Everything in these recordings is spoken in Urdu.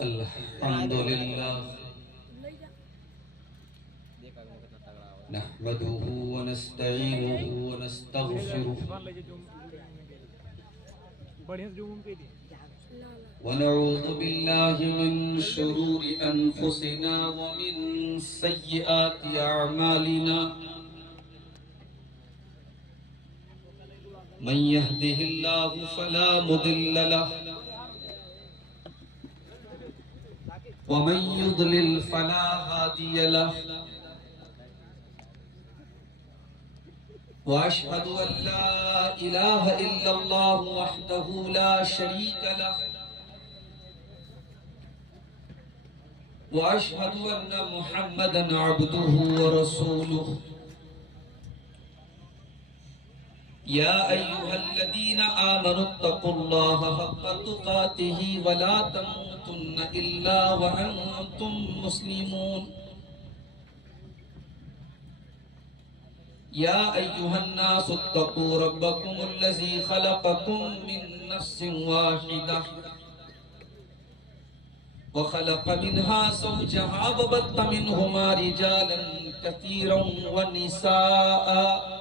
الحمد لله نحمده ونستعينه ونستغفره ونعوذ بالله من شرور أنفسنا ومن سيئات أعمالنا من يهده الله فلا مضل له ومن يضلل فلا هادي له وأشهد أن لا إله إلا الله وحده لا شريك له وأشهد أن محمدا عبده ورسوله يا أيها الذين آمنوا اتقوا الله حق تقاته ولا تموتن إلا وأنتم مسلمون يا أيها الناس اتقوا ربكم الذي خلقكم من نفس واحدة وخلق منها زوجها وبث منهما رجالا كثيرا ونساء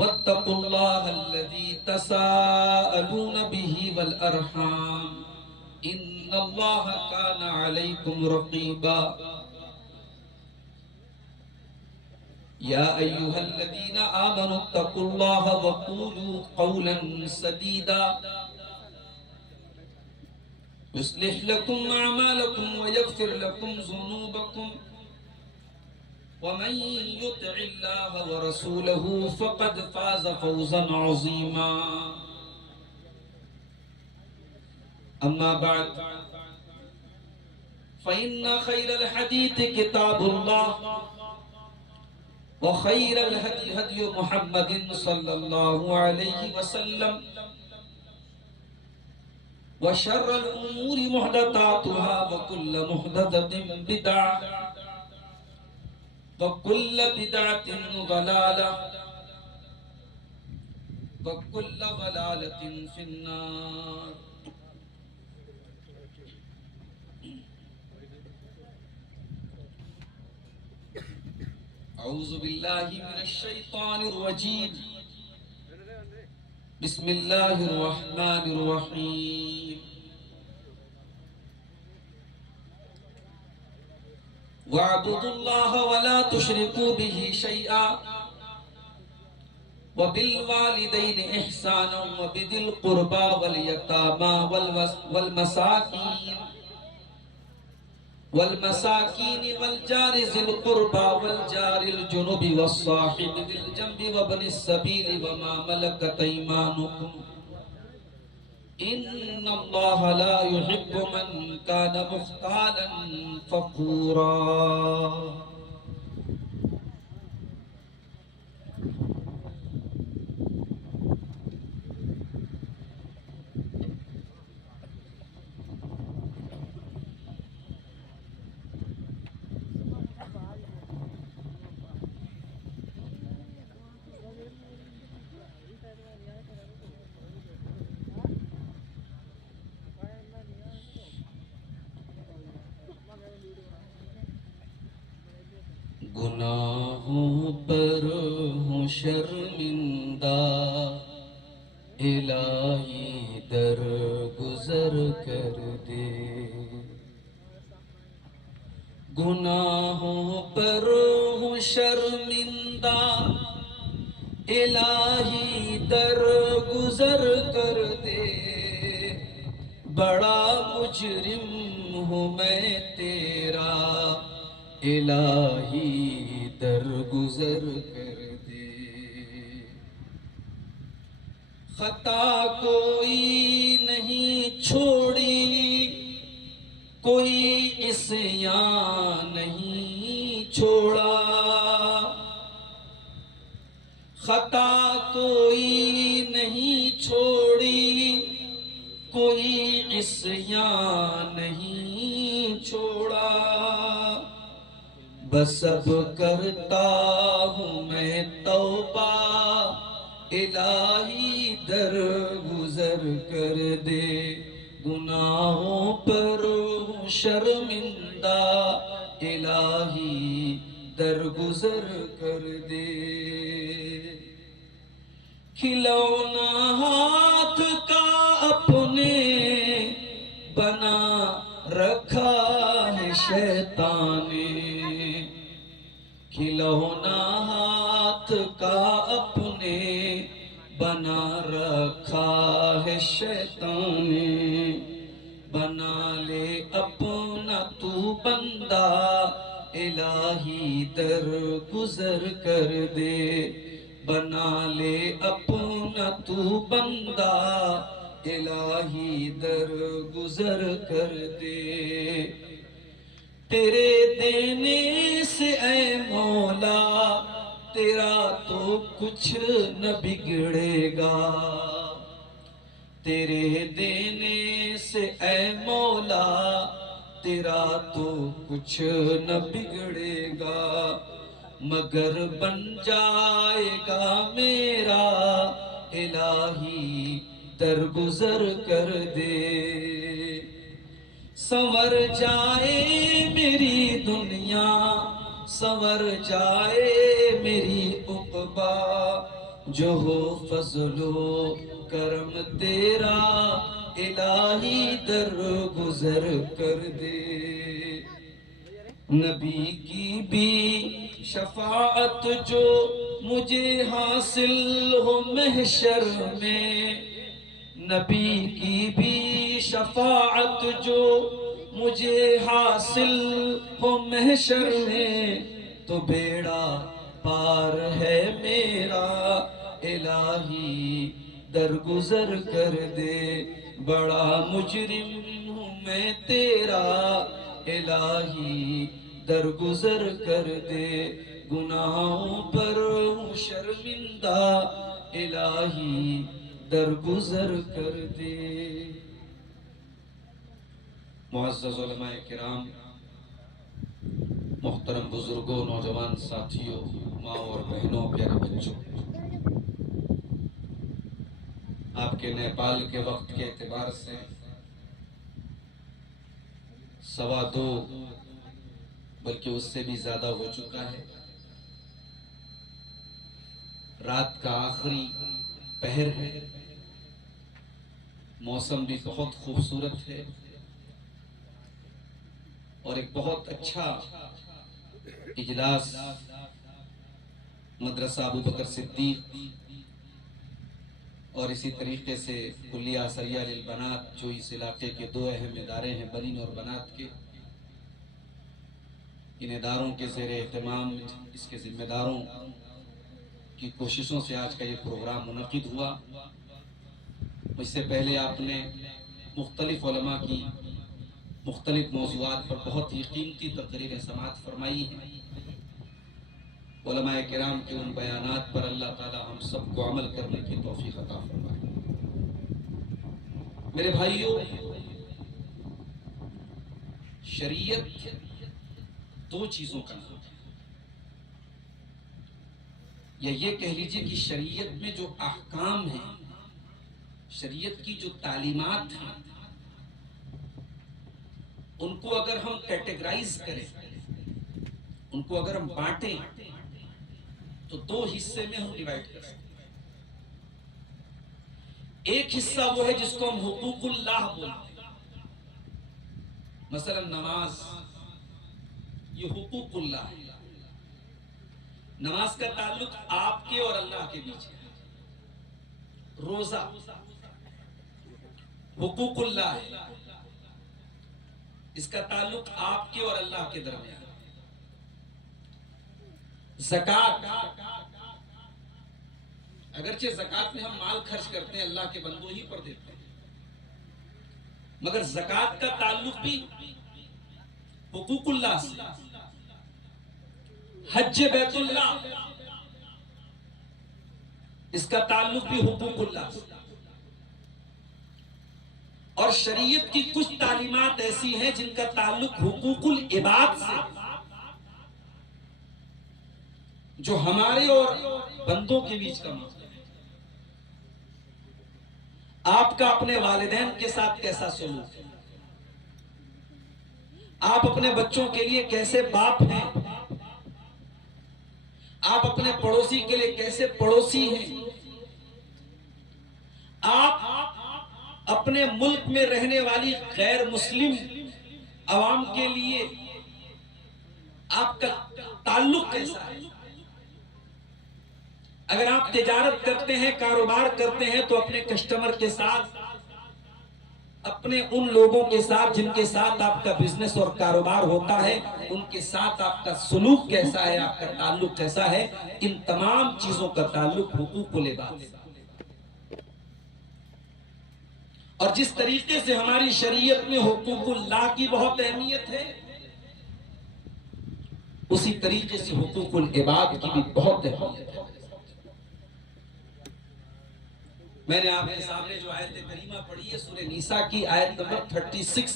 واتقوا الله الذي تساءلون به والأرحام إن الله كان عليكم رقيبا يا أيها الذين آمنوا اتقوا الله وقولوا قولا سديدا يصلح لكم أعمالكم ويغفر لكم ذنوبكم ومن يطع الله ورسوله فقد فاز فوزا عظيما أما بعد فإن خير الحديث كتاب الله وخير الهدي هدي محمد صلى الله عليه وسلم وشر الأمور محدثاتها وكل محدثة بدعة وكل بدعة ضلالة وكل ضلالة في النار أعوذ بالله من الشيطان الرجيم بسم الله الرحمن الرحيم واعبدوا الله ولا تشركوا به شيئا وبالوالدين إحسانا وبذي القربى واليتامى والمساكين والجار ذي القربى والجار الجنب والصاحب بالجنب وابن السبيل وما ملكت أيمانكم إن الله لا يحب من كان مختالا فخورا گناہوں پر ہوں شرمندہ الہی در گزر کر دے گناہوں پر ہوں شرمندہ الہی در گزر کر دے بڑا مجرم ہوں میں تیرا الہی در گزر کر دے خطا کوئی نہیں چھوڑی کوئی عصیان نہیں چھوڑا خطا کوئی نہیں چھوڑی کوئی عصیان نہیں چھوڑا بس اب کرتا ہوں میں توبہ الہی در گزر کر دے گناہوں پر ہوں شرمندہ، الہی درگزر کر دے۔ کھلونا ہاتھ کا اپنے بنا رکھا ہے شیطان نے، کھلونا ہاتھ کا اپنے بنا رکھا ہے شیطان نے۔ بنا لے اپنا تو بندہ، الہی درگزر کر دے۔ بنا لے اپنا تو بندہ، الہی درگزر کر دے۔ تیرے دینے سے اے مولا، تیرا تو کچھ نہ بگڑے گا۔ تیرے دینے سے اے مولا، تیرا تو کچھ نہ بگڑے گا، مگر بن جائے گا میرا، الہی درگزر کر دے۔ سنور جائے میری دنیا، سنور جائے میری عقبا، جو ہو فضل و کرم تیرا، الہی درگزر کر دے۔ نبی کی بھی شفاعت جو مجھے حاصل ہو محشر میں، نبی کی بھی شفاعت جو مجھے حاصل ہو محشر میں، تو بیڑا پار ہے میرا، الہی درگزر کر دے۔ بڑا مجرم ہوں میں تیرا، الہی درگزر کر دے۔ گناہوں پر ہوں شرمندہ، الہی درگزر کر دے۔ معزز علماء کرام، محترم بزرگوں، نوجوان ساتھیوں، ماں اور بہنوں، پیارے بچوں، آپ کے نیپال کے وقت کے اعتبار سے 2:15 بلکہ اس سے بھی زیادہ ہو چکا ہے۔ رات کا آخری پہر ہے، موسم بھی بہت خوبصورت ہے، اور ایک بہت اچھا اجلاس مدرسہ ابوبکر صدیق اور اسی طریقے سے کلیہ اثریہ للبنات، جو اس علاقے کے 2 اہم ادارے ہیں، بنین اور بنات کے، ان اداروں کے زیر اہتمام اس کے ذمہ داروں کی کوششوں سے آج کا یہ پروگرام منعقد ہوا۔ مجھ سے پہلے آپ نے مختلف علماء کی مختلف موضوعات پر بہت ہی قیمتی تقریریں سماعت فرمائی ہیں۔ علماء کرام کے ان بیانات پر اللہ تعالی ہم سب کو عمل کرنے کی توفیق عطا فرمائے۔ میرے بھائیوں، شریعت 2 چیزوں کا نام ہے، یا یہ کہہ لیجئے کہ شریعت میں جو احکام ہیں، شریعت کی جو تعلیمات ہیں، ان کو اگر ہم کیٹیگرائز کریں، ان کو اگر ہم بانٹیں، تو 2 حصے میں ہم ڈیوائیڈ کر سکتے ہیں۔ ایک حصہ وہ ہے جس کو ہم حقوق اللہ بولتے ہیں، مثلا نماز، یہ حقوق اللہ ہے۔ نماز کا تعلق آپ کے اور اللہ کے بیچ ہے۔ روزہ حقوق اللہ ہے، اس کا تعلق آپ کے اور اللہ کے درمیان۔ زکوٰۃ، اگرچہ زکوٰۃ میں ہم مال خرچ کرتے ہیں، اللہ کے بندوں ہی پر دیتے ہیں، مگر زکوٰۃ کا تعلق بھی حقوق اللہ سے۔ حج بیت اللہ، اس کا تعلق بھی حقوق اللہ سے۔ اور شریعت کی کچھ تعلیمات ایسی ہیں جن کا تعلق حقوق العباد سے، جو ہمارے اور بندوں کے بیچ کا مسئلہ ہے۔ آپ کا اپنے والدین کے ساتھ کیسا سلوک ہے؟ آپ اپنے بچوں کے لیے کیسے باپ ہیں؟ آپ اپنے پڑوسی کے لیے کیسے پڑوسی ہیں؟ آپ اپنے ملک میں رہنے والی غیر مسلم عوام کے لیے آپ کا تعلق کیسا ہے؟ اگر آپ تجارت کرتے ہیں، کاروبار کرتے ہیں، تو اپنے کسٹمر کے ساتھ، اپنے ان لوگوں کے ساتھ جن کے ساتھ آپ کا بزنس اور کاروبار ہوتا ہے، ان کے ساتھ آپ کا سلوک کیسا ہے، آپ کا تعلق کیسا ہے؟ ان تمام چیزوں کا تعلق حقوق العباد سے۔ اور جس طریقے سے ہماری شریعت میں حقوق اللہ کی بہت اہمیت ہے، اسی طریقے سے حقوق العباد کی بھی بہت اہمیت ہے۔ میں نے آپ کے سامنے جو آیت کریمہ پڑھی ہے سورہ نساء کی آیت نمبر 36،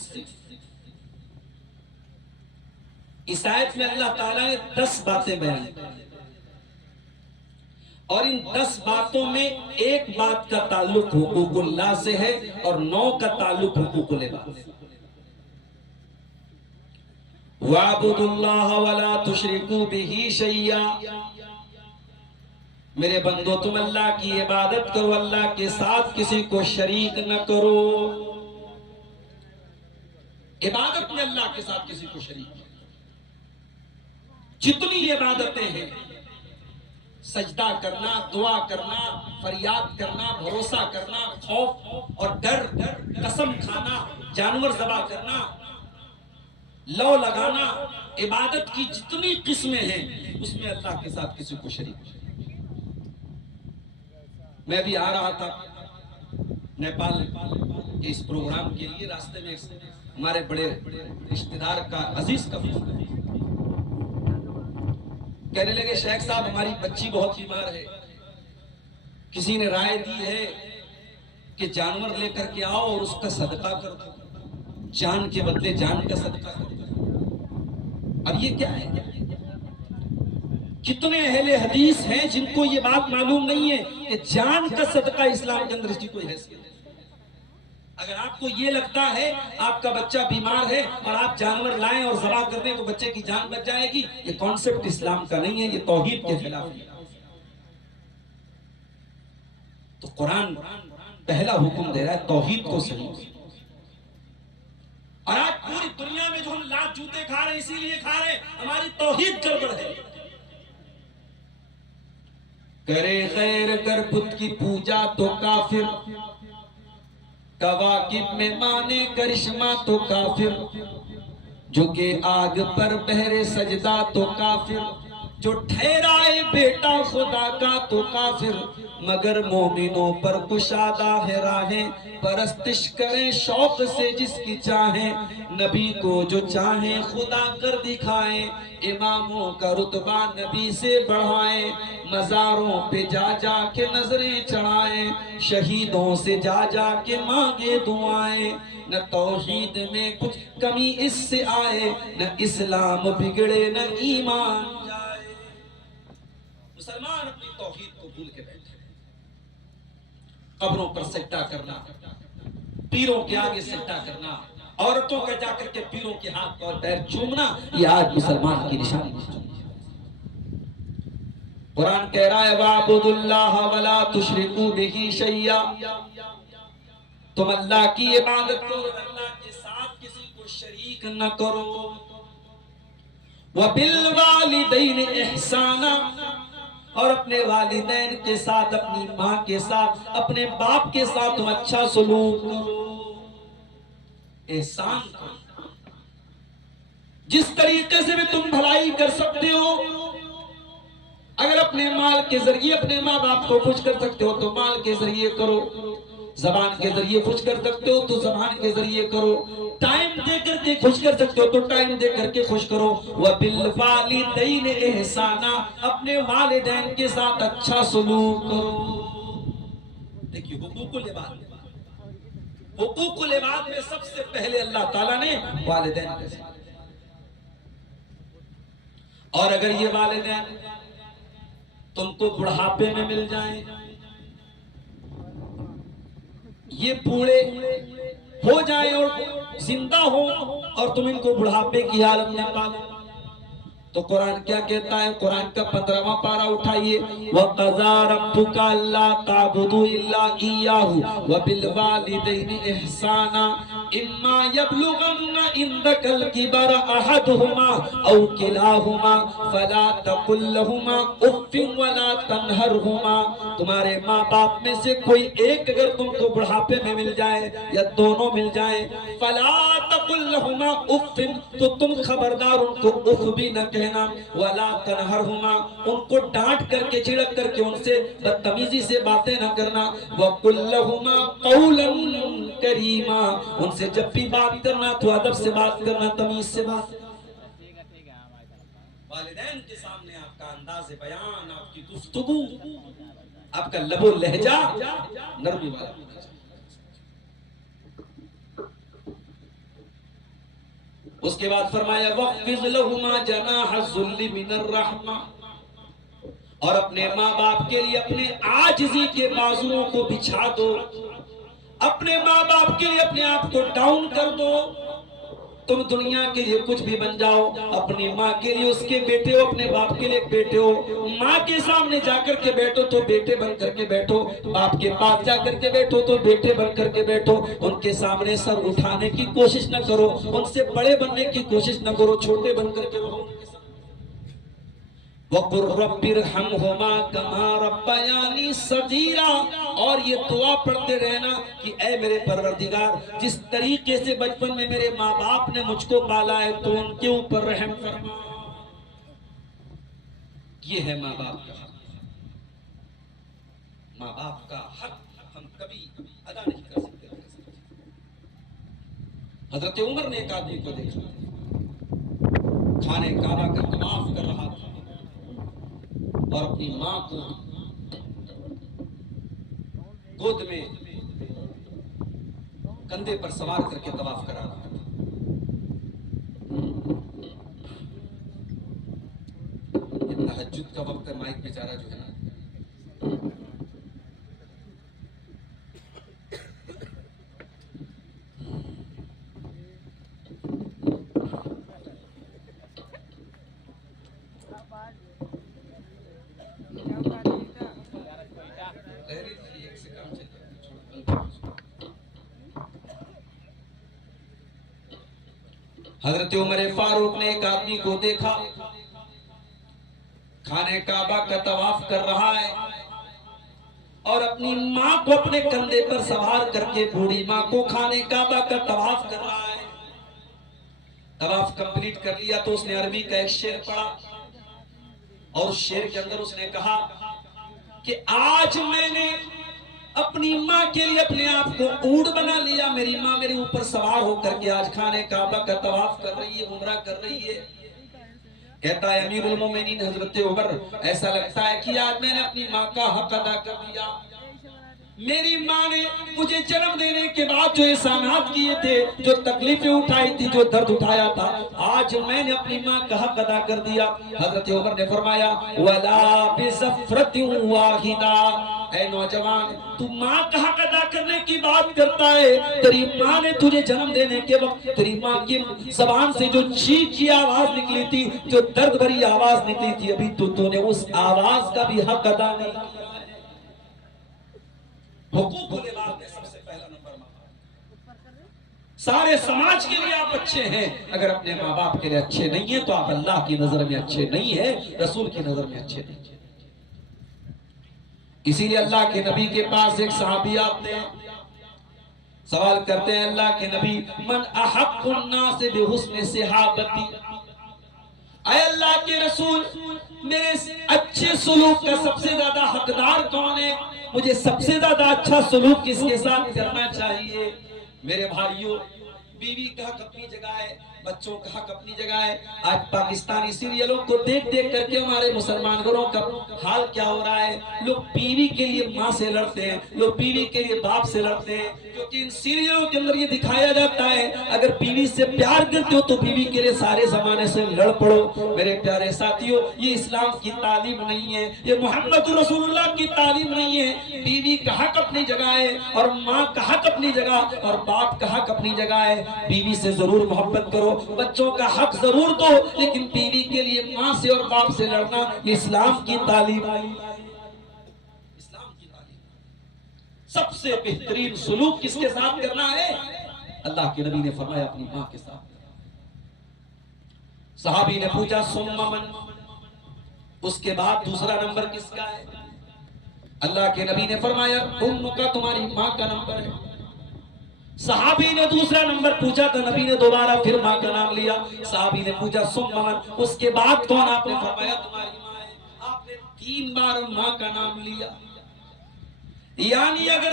اس آیت میں اللہ تعالیٰ نے 10 باتیں بیان کی، اور ان 10 باتوں میں ایک بات کا تعلق حقوق اللہ سے ہے اور 9 کا تعلق حقوق العباد سے۔ وَاعْبُدُوا اللَّهَ وَلَا تُشْرِكُوا بِهِ شَيْئًا، میرے بندو تم اللہ کی عبادت کرو، اللہ کے ساتھ کسی کو شریک نہ کرو۔ عبادت میں اللہ کے ساتھ کسی کو شریک نہ کرو۔ جتنی عبادتیں ہیں، سجدہ کرنا، دعا کرنا، فریاد کرنا، بھروسہ کرنا، خوف اور ڈر، قسم کھانا، جانور ذبح کرنا، لو لگانا، عبادت کی جتنی قسمیں ہیں اس میں اللہ کے ساتھ کسی کو شریک نہیں۔ میں بھی آ رہا تھا نیپال کے اس پروگرام کے لیے، راستے میں ہمارے بڑے رشتہ دار کا عزیز کا فون آیا، کہنے لگے شیخ صاحب ہماری بچی بہت بیمار ہے، کسی نے رائے دی ہے کہ جانور لے کر کے آؤ اور اس کا صدقہ کر دو، جان کے بدلے جان کا صدقہ کر دو۔ اب یہ کیا ہے؟ کتنے اہل حدیث ہیں جن کو یہ بات معلوم نہیں ہے کہ جان کا صدقہ اسلام کے اندر اس کی کوئی حیثیت ہے۔ اگر آپ کو یہ لگتا ہے آپ کا بچہ بیمار ہے اور آپ جانور لائیں اور ذبح کر دیں تو بچے کی جان بچ جائے گی، یہ کانسیپٹ اسلام کا نہیں ہے، یہ توحید کے خلاف ہے۔ تو قرآن پہلا حکم دے رہا ہے توحید کو صحیح۔ اور آج پوری دنیا میں جو ہم لات جوتے کھا رہے ہیں اسی لیے کھا رہے ہیں، ہماری توحید گڑبڑ ہے۔ کرے غیر گر بت کی پوجا تو کافر، کواکب میں مانے کرشمہ تو کافر، جو کہ آگ پر بہرے سجدہ تو کافر، جو ٹھہرائے بیٹا خدا کا تو کافر، مگر مومنوں پر کشادہ ہے راہیں، پرستش کریں شوق سے جس کی چاہیں، نبی کو جو چاہیں خدا کر دکھائیں، اماموں کا رتبہ نبی سے بڑھائیں، مزاروں پہ جا جا کے نظریں چڑھائیں، شہیدوں سے جا جا کے مانگے دعائیں، نہ توحید میں کچھ کمی اس سے آئے، نہ اسلام بگڑے نہ ایمان جائے۔ مسلمان اپنی توحید کو بھول کے بیٹھے، قبروں پر سجدہ کرنا، پیروں کے آگے سجدہ کرنا، عورتوں کا جا کر کے پیروں کے ہاتھ اور پیر چومنا، یہ آج مسلمان کی نشانی ہے۔ قرآن کہہ رہا ہے وَاعْبُدُوا اللَّهَ وَلَا تُشْرِكُوا بِهِ شَيْئًا، تم اللہ کی عبادت کرو اور اللہ کے ساتھ کسی کو شریک نہ کرو۔ وَبِالْوَالِدَيْنِ إِحْسَانًا، اور اپنے والدین کے ساتھ، اپنی ماں کے ساتھ، اپنے باپ کے ساتھ تم اچھا سلوک کرو، احسان کرو۔ جس طریقے سے بھی تم بھلائی کر سکتے ہو، اگر اپنے مال کے ذریعے اپنے ماں باپ کو خوش کر سکتے ہو تو مال کے ذریعے کرو، زبان کے ذریعے خوش کر سکتے ہو تو زبان کے ذریعے کرو، ٹائم دے کر کے خوش کر سکتے ہو تو ٹائم دے کر کے خوش کرو۔ وَبِالْوَالِدَيْنِ إِحْسَانًا، اپنے والدین کے ساتھ اچھا سلوک کرو۔ دیکھیے حقوق العباد، حقوق العباد میں سب سے پہلے اللہ تعالیٰ نے والدین کے ساتھ، اور اگر یہ والدین تم کو بڑھاپے میں مل جائیں، یہ بوڑھے ہو جائیں اور زندہ ہو اور تم ان کو بڑھاپے کی حالت میں پالے. تو قرآن کیا کہتا ہے؟ قرآن کا 15واں پارہ اٹھائیے. وَقَضَىٰ رَبُّكَ أَلَّا تَعْبُدُوا إِلَّا إِيَّاهُ وَبِالْوَالِدَيْنِ إِحْسَانًا إِمَّا يَبْلُغَنَّ عِندَكَ الْكِبَرَ أَحَدُهُمَا أَوْ كِلَاهُمَا فَلَا تَقُل لَّهُمَا أُفٍّ وَلَا تَنْهَرْهُمَا. تمہارے ماں باپ میں سے کوئی ایک اگر تم کو بڑھاپے میں مل جائے یا دونوں مل جائیں، فَلَا تَقُل لَّهُمَا أُفٍّ، تو تم خبردار ان کو اف بھی نہ کہنا، وَلَا تَنْهَرْهُمَا، ان کو ڈانٹ کر کے جھڑک کر کے ان سے بدتمیزی سے باتیں نہ کرنا. وَقُلْ لَهُمَا قَوْلًا كَرِيمًا، ان سے جب بھی بات کرنا تو ادب سے بات کرنا، تمیز سے بات. والدین کے سامنے آپ کا انداز بیان، آپ کی گفتگو، آپ کا لب و لہجہ نرمی والا ہونا چاہیے. اس کے بعد فرمایا وَخْفِضْ لَهُمَا جَنَاحَ الذُّلِّ مِنَ الرَّحْمَةِ، اور اپنے ماں باپ کے لیے اپنے عاجزی کے بازوؤں کو بچھا دو. اپنے ماں باپ کے لیے اپنے آپ کو ڈاؤن کر دو. تم دنیا کے لیے کچھ بھی بن جاؤ، اپنی ماں کے لیے اس کے بیٹے ہو، اپنے باپ کے لیے ایک بیٹے ہو. ماں کے سامنے جا کر کے بیٹھو تو بیٹے بن کر کے بیٹھو، باپ کے پاس جا کر کے بیٹھو تو بیٹے بن کر کے بیٹھو. ان کے سامنے سر اٹھانے کی کوشش نہ کرو، ان سے بڑے بننے کی کوشش نہ کرو، چھوٹے بن کر کے رہو. وَقُلْ رَبِّ ارْحَمْهُمَا كَمَا رَبَّيَانِي صَغِيرًا، اور یہ دعا پڑھتے رہنا کہ اے میرے پروردگار، جس طریقے سے بچپن میں میرے ماں باپ نے مجھ کو پالا ہے تو ان کے اوپر رحم فرما. یہ ہے ماں باپ کا حق. ماں باپ کا حق ہم کبھی ادا نہیں کر سکتے. حضرت عمر نے ایک آدمی کو دیکھا، خانہ کعبہ کا طواف کر رہا تھا اور اپنی ماں کو گود میں کندھے پر سوار کر کے طواف کرا رہا تھا. یہ تہجد کا وقت ہے، مائک بیچارہ جو ہے نا، حضرت عمر فاروق نے ایک آدمی کو دیکھا خانہ کعبہ کا طواف کر رہا ہے اور اپنی ماں کو اپنے کندھے پر سوار کر کے، بوڑھی ماں کو خانہ کعبہ کا طواف کر رہا ہے. طواف کمپلیٹ کر لیا تو اس نے عربی کا ایک شعر پڑھا اور اس شعر کے اندر اس نے کہا کہ آج میں نے اپنی ماں کے لیے اپنے آپ کو اونٹ بنا لیا. میری ماں میرے اوپر سوار ہو کر کے آج خانہ کعبہ کا طواف کر رہی ہے، عمرہ کر رہی ہے. کہتا ہے امیر المومنین حضرت عمر، ایسا لگتا ہے کہ آج میں نے اپنی ماں کا حق ادا کر دیا. میری ماں نے مجھے جنم دینے کے بعد جو احسانات کیے تھے، جو تکلیفیں اٹھائی تھی، جو درد اٹھایا تھا، آج میں نے اپنی ماں کا حق ادا کر دیا. حضرت عمر نے فرمایا وَلَا بِزَفْرَةٍ وَاحِدَةٍ، اے نوجوان، تو ماں کا حق ادا کرنے کی بات کرتا ہے. تیری ماں نے تجھے جنم دینے کے وقت تیری ماں کی زبان سے جو چیخ کی آواز نکلی تھی، جو درد بھری آواز نکلی تھی، ابھی تو نے اس آواز کا بھی حق ادا نہیں کیا. حقوق العباد میں سب سے پہلا نمبر ماں باپ. سارے سماج کے لیے آپ اچھے ہیں، اگر اپنے ماں باپ کے لیے اچھے نہیں ہیں تو آپ اللہ کی نظر میں اچھے نہیں ہیں، رسول کی نظر میں اچھے نہیں ہیں. اسی لیے اللہ کے نبی کے پاس ایک صحابی آتے ہیں، سوال کرتے ہیں اللہ کے نبی، من احق الناس بحسن صحابتی، اے اللہ کے رسول، میرے اچھے سلوک کا سب سے زیادہ حقدار کون ہے؟ مجھے سب سے زیادہ اچھا سلوک کس کے ساتھ کرنا چاہیے؟ میرے بھائیوں، بیوی کا حق اپنی جگہ ہے، بچوں کا حق اپنی جگہ ہے. آج پاکستانی سیریلوں کو دیکھ دیکھ کر کے ہمارے مسلمان گھروں کا حال کیا ہو رہا ہے؟ لوگ بیوی کے لیے ماں سے لڑتے ہیں، لوگ بیوی کے لیے باپ سے لڑتے ہیں، کیونکہ ان سیریلوں کے اندر یہ دکھایا جاتا ہے اگر بیوی سے پیار کرتے ہو تو بیوی کے لیے سارے زمانے سے لڑ پڑو۔ میرے پیارے ساتھیوں، یہ اسلام کی تعلیم نہیں ہے، یہ محمد رسول اللہ کی تعلیم نہیں ہے۔ بیوی کا حق اپنی جگہ ہے، اور ماں کا حق اپنی جگہ، اور باپ کا حق اپنی جگہ ہے۔ بیوی سے ضرور محبت کرو، بچوں کا حق ضرور دو، لیکن بیوی کے لیے ماں سے اور باپ سے لڑنا یہ اسلام کی تعلیم نہیں۔ اسلام کی تعلیم سب سے بہترین سلوک کس کے ساتھ کرنا ہے؟ اللہ کے نبی نے فرمایا اپنی ماں کے ساتھ۔ صحابی نے پوچھا ثم من، اس کے بعد دوسرا نمبر کس کا ہے؟ اللہ کے نبی نے فرمایا ام کا، تمہاری ماں کا نمبر ہے۔ صحابی نے دوسرا نمبر پوچھا تو نبی نے دوبارہ پھر ماں کا نام لیا۔ صحابی نے پوچھا ثم من، اس کے بعد کون؟ آپ نے فرمایا تمہاری ماں ہے۔ آپ نے 3 بار ماں کا نام لیا۔ یعنی اگر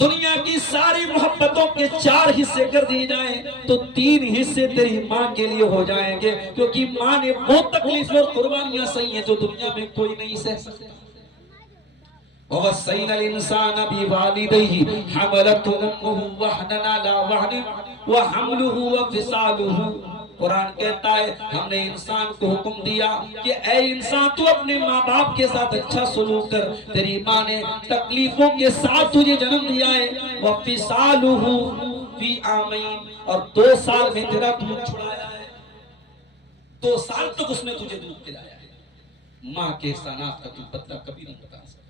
دنیا کی ساری محبتوں کے 4 حصے کر دیے جائیں تو 3 حصے تیری ماں کے لیے ہو جائیں گے، کیونکہ ماں نے وہ تکلیفیں اور قربانیاں سہی ہیں جو دنیا میں کوئی نہیں سہ سکتا۔ وَوَصَّيْنَا الْإِنسَانَ بِوَالِدَيْهِ حَمَلَتْهُ أُمُّهُ وَهْنًا عَلَى وَهْنٍ وَحَمْلُهُ وَفِصَالُهُ۔ قرآن کہتا ہے ہم نے انسان کو حکم دیا کہ اے انسان تو اپنے ماں باپ کے ساتھ اچھا سلوک کر، تیری ماں نے تکلیفوں کے ساتھ تجھے جنم دیا ہے۔ وَفِصَالُهُ فِي عَامَيْنِ، اور 2 سال میں تیرا دودھ چھڑایا ہے، 2 سال تک اس نے تجھے دودھ پلایا ہے۔ ماں کے احسانات کا تو بدلہ کبھی نہیں بتا سکتا۔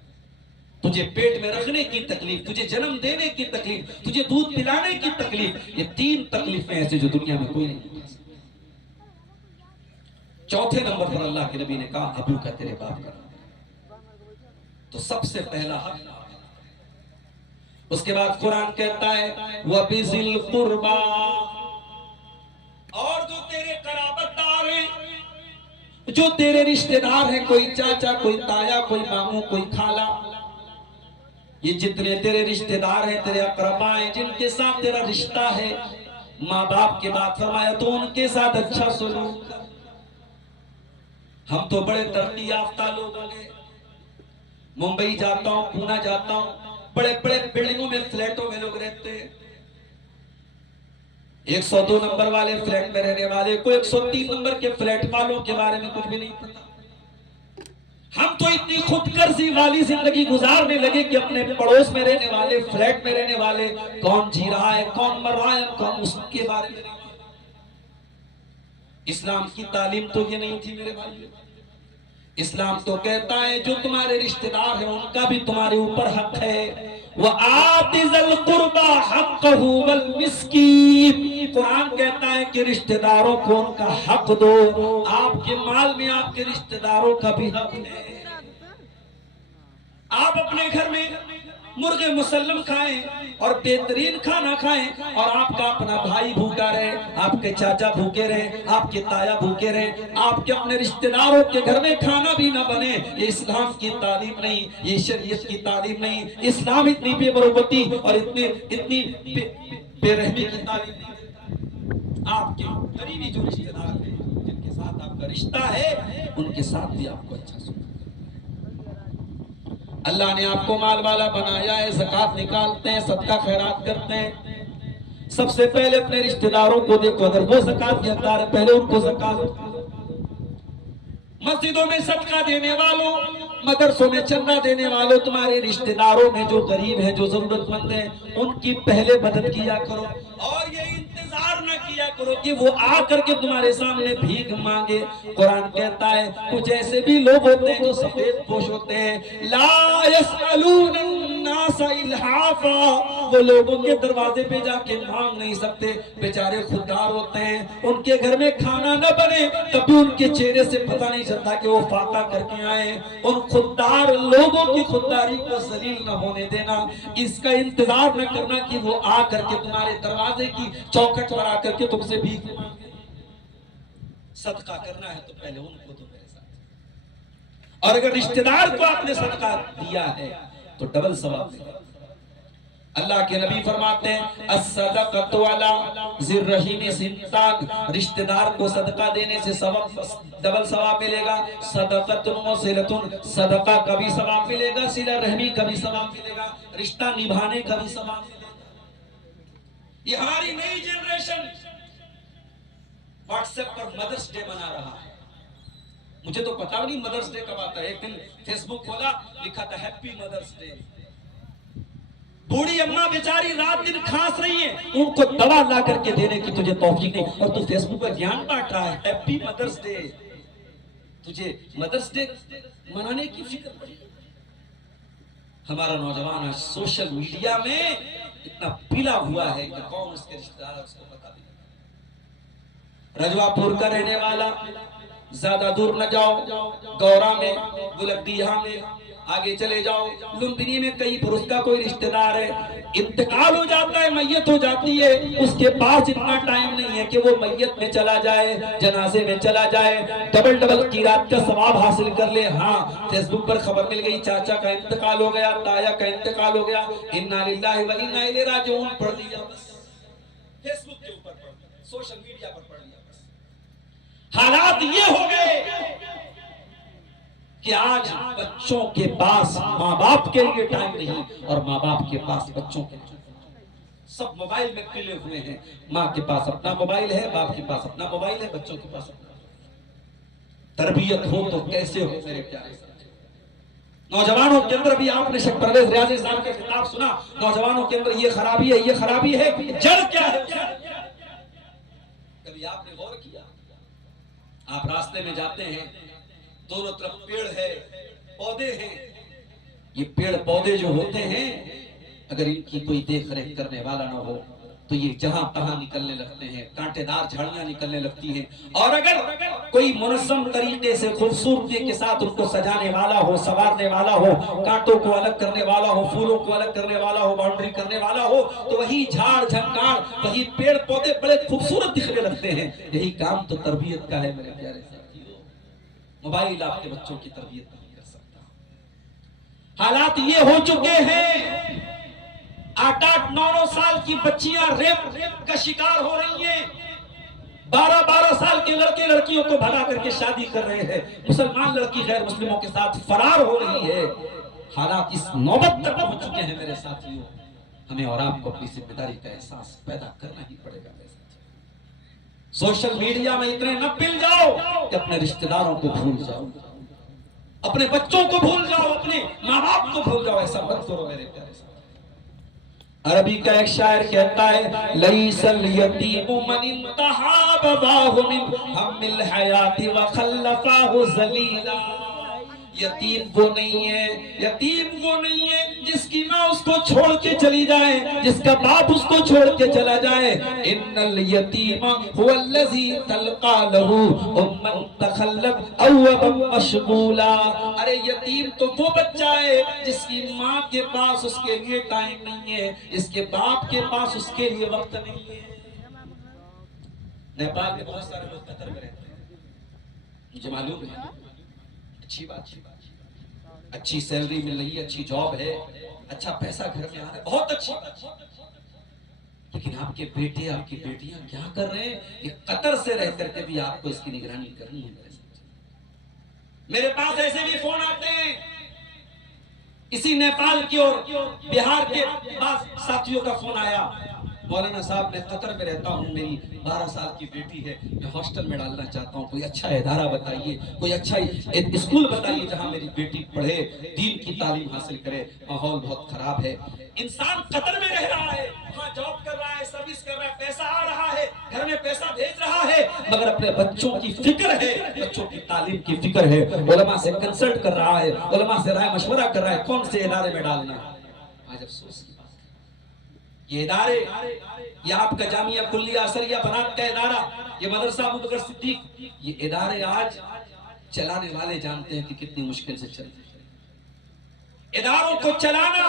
تجھے پیٹ میں رکھنے کی تکلیف، تجھے جنم دینے کی تکلیف، تجھے دودھ پلانے کی تکلیف، یہ 3 تکلیفیں ایسے جو دنیا میں کوئی نہیں بتا سکتا۔ چوتھے نمبر پر اللہ کے نبی نے کہا ابو کا، تیرے باپ کا۔ تو سب سے پہلا حق۔ اس کے بعد قرآن کہتا ہے وَبِذِي الْقُرْبَى، اور جو تیرے قرابت دار ہیں، جو تیرے رشتہ دار ہیں، کوئی چاچا، کوئی تایا، کوئی ماموں، کوئی خالہ، یہ جتنے تیرے رشتہ دار ہیں، تیرے اقربا ہیں، جن کے ساتھ تیرا رشتہ ہے، ماں باپ کے بعد فرمایا تو ان کے ساتھ اچھا سلوک کر۔ ہم تو بڑے ترقی یافتہ لوگ ہو گئے، ممبئی جاتا ہوں، پونا جاتا ہوں، بڑے بڑے بلڈنگوں میں، فلیٹوں میں لوگ رہتے ہیں۔ 102 نمبر والے فلیٹ میں رہنے والے کو 103 نمبر کے فلیٹ والوں کے بارے میں کچھ بھی نہیں پتا۔ ہم تو اتنی خود غرضی والی زندگی گزارنے لگے کہ اپنے پڑوس میں رہنے والے، فلیٹ میں رہنے والے، کون جی رہا ہے، کون مر رہا ہے، کون اس کے بارے میں نہیں۔ اسلام کی تعلیم تو یہ نہیں تھی میرے بھائی۔ اسلام تو کہتا ہے جو تمہارے رشتہ دار ہیں ان کا بھی تمہارے اوپر حق ہے۔ وَآتِ ذَا الْقُرْبَى حَقَّهُ وَالْمِسْكِينَ، قرآن کہتا ہے کہ رشتہ داروں کو ان کا حق دو۔ آپ کے مال میں آپ کے رشتہ داروں کا بھی حق ہے۔ آپ اپنے گھر میں مرغ مسلم کھائیں اور بہترین کھانا کھائیں، اور آپ کا اپنا بھائی بھوکا رہے، آپ کے چاچا بھوکے رہے، آپ کے تایا بھوکے رہے، آپ کے اپنے رشتہ داروں کے گھر میں کھانا بھی نہ بنے، یہ اسلام کی تعلیم نہیں، یہ شریعت کی تعلیم نہیں۔ اسلام اتنی بے بربتی اور اتنی بے رحمی کی تعلیم نہیں۔ آپ کے قریبی جو رشتہ دار ہیں، جن کے ساتھ آپ کا رشتہ ہے، ان کے ساتھ بھی آپ کو اچھا سلوک۔ اللہ نے آپ کو مال والا بنایا ہے، زکوٰۃ نکالتے ہیں، صدقہ خیرات کرتے ہیں، سب سے پہلے اپنے رشتہ داروں کو دیکھو، اگر وہ زکوٰۃ کے حقدار ہیں پہلے ان کو زکوٰۃ دو۔ مسجدوں میں صدقہ دینے والوں، مدرسوں میں چندہ دینے والوں، تمہارے رشتہ داروں میں جو غریب ہیں، جو ضرورت مند ہیں، ان کی پہلے مدد کیا کرو، اور یہ انتظار نہ کیا کرو کہ وہ آ کر کے تمہارے سامنے بھیک مانگے۔ قرآن کہتا ہے کچھ ایسے بھی لوگ ہوتے ہیں جو سفید پوش ہوتے ہیں، لا يسألون الناس الحافا، وہ لوگوں کے دروازے پہ جا کے مانگ نہیں سکتے، بیچارے خوددار ہوتے ہیں، ان کے گھر میں کھانا نہ بنے تب بھی ان کے چہرے سے پتہ نہیں چلتا کہ وہ فاتح کر کے آئے۔ ان خوددار لوگوں کی خودداری کو ذلیل نہ ہونے دینا، اس کا انتظار نہ کرنا کہ وہ آ کر کے تمہارے دروازے کی چوکھٹ پر آ کر کے تم سے بھیک مانگے۔ صدقہ کرنا ہے تو پہلے ان کو دو میرے ساتھ، اور اگر رشتہ دار کو آپ نے صدقہ دیا ہے تو ڈبل ثواب ملے گا۔ اللہ کے نبی فرماتے ہیں الصدقۃ علی ذی الرحم سنتان، رشتہ دار کو صدقہ دینے سے ڈبل ثواب ملے گا۔ صدقۃ وصلۃ، صدقہ کا بھی ثواب ملے گا، صلہ رحمی کا بھی ثواب ملے گا، رشتہ نبھانے کا بھی ثواب ملے گا۔ یہ ہماری نئی جنریشن واٹس ایپ پر مدرس ڈے منا رہا ہے. مجھے تو پتا بھی نہیں مدرس ڈے کب آتا ہے. ایک دن فیس بک کھولا, لکھا تھا ہیپی مدرس ڈے. بوڑھی اماں بیچاری رات دن کھانس رہی ہیں, ان کو دوا لا کر کے دینے کی تجھے توفیق نہیں, اور تو فیس بک پر گیان بانٹ رہا ہے ہیپی مدرس ڈے. تجھے مدرس ڈے منانے کی فکر پڑی. ہمارا نوجوان آج سوشل میڈیا میں اتنا پلا ہوا ہے کہ کون اس کے رشتہ دار اس کو بتا دے. رجوا پور کا رہنے والا, زیادہ دور نہ جاؤ, گورا میں, گلگدیہا میں, آگے چلے جاؤ, لمبنی میں کئی پر اس کا کوئی رشتہ دار ہے, انتقال ہو جاتا ہے, میت ہو جاتی ہے, اس کے پاس اتنا ٹائم نہیں ہے کہ وہ میت میں چلا جائے, جنازے میں چلا جائے, ڈبل قیرات کا ثواب حاصل کر لے. ہاں فیس بک پر خبر مل گئی چاچا کا انتقال ہو گیا, تایا کا انتقال ہو گیا, انا للہ و انا الیہ راجعون پڑھ دیا, بس فیس بک کے اوپر پڑھ دیا, سوشل میڈیا پر پڑھ دیا. بس حالات یہ ہو گئے کہ آج بچوں کے پاس ماں باپ کے لیے ٹائم نہیں, اور ماں باپ کے پاس بچوں کے لیے. سب موبائل میں پلے ہوئے ہیں. ماں کے پاس اپنا موبائل ہے, باپ کے پاس اپنا موبائل ہے, بچوں کے پاس اپنا. تربیت ہو تو کیسے ہو میرے پیارے ساتھی. نوجوانوں کے اندر بھی آپ نے شیخ پرویز ریاضی صاحب کا خطاب سنا, نوجوانوں کے اندر یہ خرابی ہے, یہ خرابی ہے, جڑ کیا ہے. کبھی آپ نے غور کیا, آپ راستے میں جاتے ہیں, دونوں طرف پیڑ ہے, پودے ہیں. یہ پیڑ پودے جو ہوتے ہیں, اگر ان کی کوئی دیکھ ریکھ کرنے والا نہ ہو تو یہ جہاں تہاں نکلنے لگتے ہیں, کانٹے دار جھاڑیاں نکلنے لگتی ہیں. اور اگر کوئی منظم طریقے سے خوبصورتی کے ساتھ ان کو سجانے والا ہو, سنوارنے والا ہو, کانٹوں کو الگ کرنے والا ہو, پھولوں کو الگ کرنے والا ہو, باؤنڈری کرنے والا ہو, تو وہی جھاڑ جھنکار, وہی پیڑ پودے بڑے خوبصورت دکھنے لگتے ہیں. یہی کام تو تربیت کا ہے میرے پیارے ساتھیو. موبائل آپ کے بچوں کی تربیت نہیں کر سکتا. حالات یہ ہو چکے ہیں, 8-9 سال کی بچیاں ریپ کا شکار ہو رہی ہیں, 12 سال کے لڑکے لڑکیوں کو بھگا کر کے شادی کر رہے ہیں, مسلمان لڑکی غیر مسلموں کے ساتھ فرار ہو رہی ہے. حالات اس نوبت تک پہنچ چکے ہیں میرے ساتھیوں. ہمیں اور آپ کو اپنی ذمہ داری کا احساس پیدا کرنا ہی پڑے گا. سوشل میڈیا میں اتنے نہ پل جاؤ کہ اپنے رشتہ داروں کو بھول جاؤ, اپنے بچوں کو بھول جاؤ, اپنے ماں باپ کو بھول جاؤ. ایسا مت کرو میرے پیارے ساتھ. عربی کا ایک شاعر کہتا ہے, لیس الیتیم من انتہا بواہ من ہم الحیات وخلفاہ ذلیلا. یتیم وہ نہیں ہے, یتیم وہ نہیں ہے جس کی ماں اس کو چھوڑ کے چلی جائے, جس کا باپ اس کو چھوڑ کے چلا جائے. ان الیتیم هو الذی تلقى له امن تخلت او مشغولا. ارے یتیم تو وہ بچہ ہے جس کی ماں کے پاس اس کے لیے ٹائم نہیں ہے, جس کے باپ کے پاس اس کے لیے وقت نہیں ہے. نیپال میں بہت سارے لوگ قطر میں رہتے ہیں, مجھے معلوم ہے, اچھی بات, اچھی سیلری مل رہی ہے, اچھی جاب ہے, اچھا پیسہ گھر میں آ رہا ہے, بہت اچھی بات. لیکن آپ کے بیٹے, آپ کی بیٹیاں کیا کر رہے ہیں کہ قطر سے رہ کر کے بھی آپ کو اس کی نگرانی کرنی ہے. میرے پاس ایسے بھی فون آتے ہیں, اسی نیپال کی اور بہار کے بعض ساتھیوں کا فون آیا, مولانا صاحب میں قطر میں رہتا ہوں, میری 12 سال کی بیٹی ہے, میں ہاسٹل میں ڈالنا چاہتا ہوں, کوئی اچھا ادارہ بتائیے, کوئی اچھا اسکول بتائیے جہاں میری بیٹی پڑھے, دین کی تعلیم حاصل کرے. ماحول بہت خراب ہے. انسان قطر میں رہ رہا ہے, وہاں جاب کر رہا ہے, سروس کر رہا ہے, پیسہ آ رہا ہے, گھر میں پیسہ بھیج رہا ہے, مگر اپنے بچوں کی فکر ہے, بچوں کی تعلیم کی فکر ہے, علماء سے کنسلٹ کر رہا ہے, علماء سے رائے مشورہ کر رہا ہے کون سے ادارے میں ڈالنا ہے. آج افسوس کی بات ہے, یہ ادارے, یہ آپ کا جامعہ کلیہ اثریہ بنات کا ادارہ, یہ مدرسہ ابو بکر صدیق, یہ ادارے آج چلانے والے جانتے ہیں کہ کتنی مشکل سے چل رہے ہیں. اداروں کو چلانا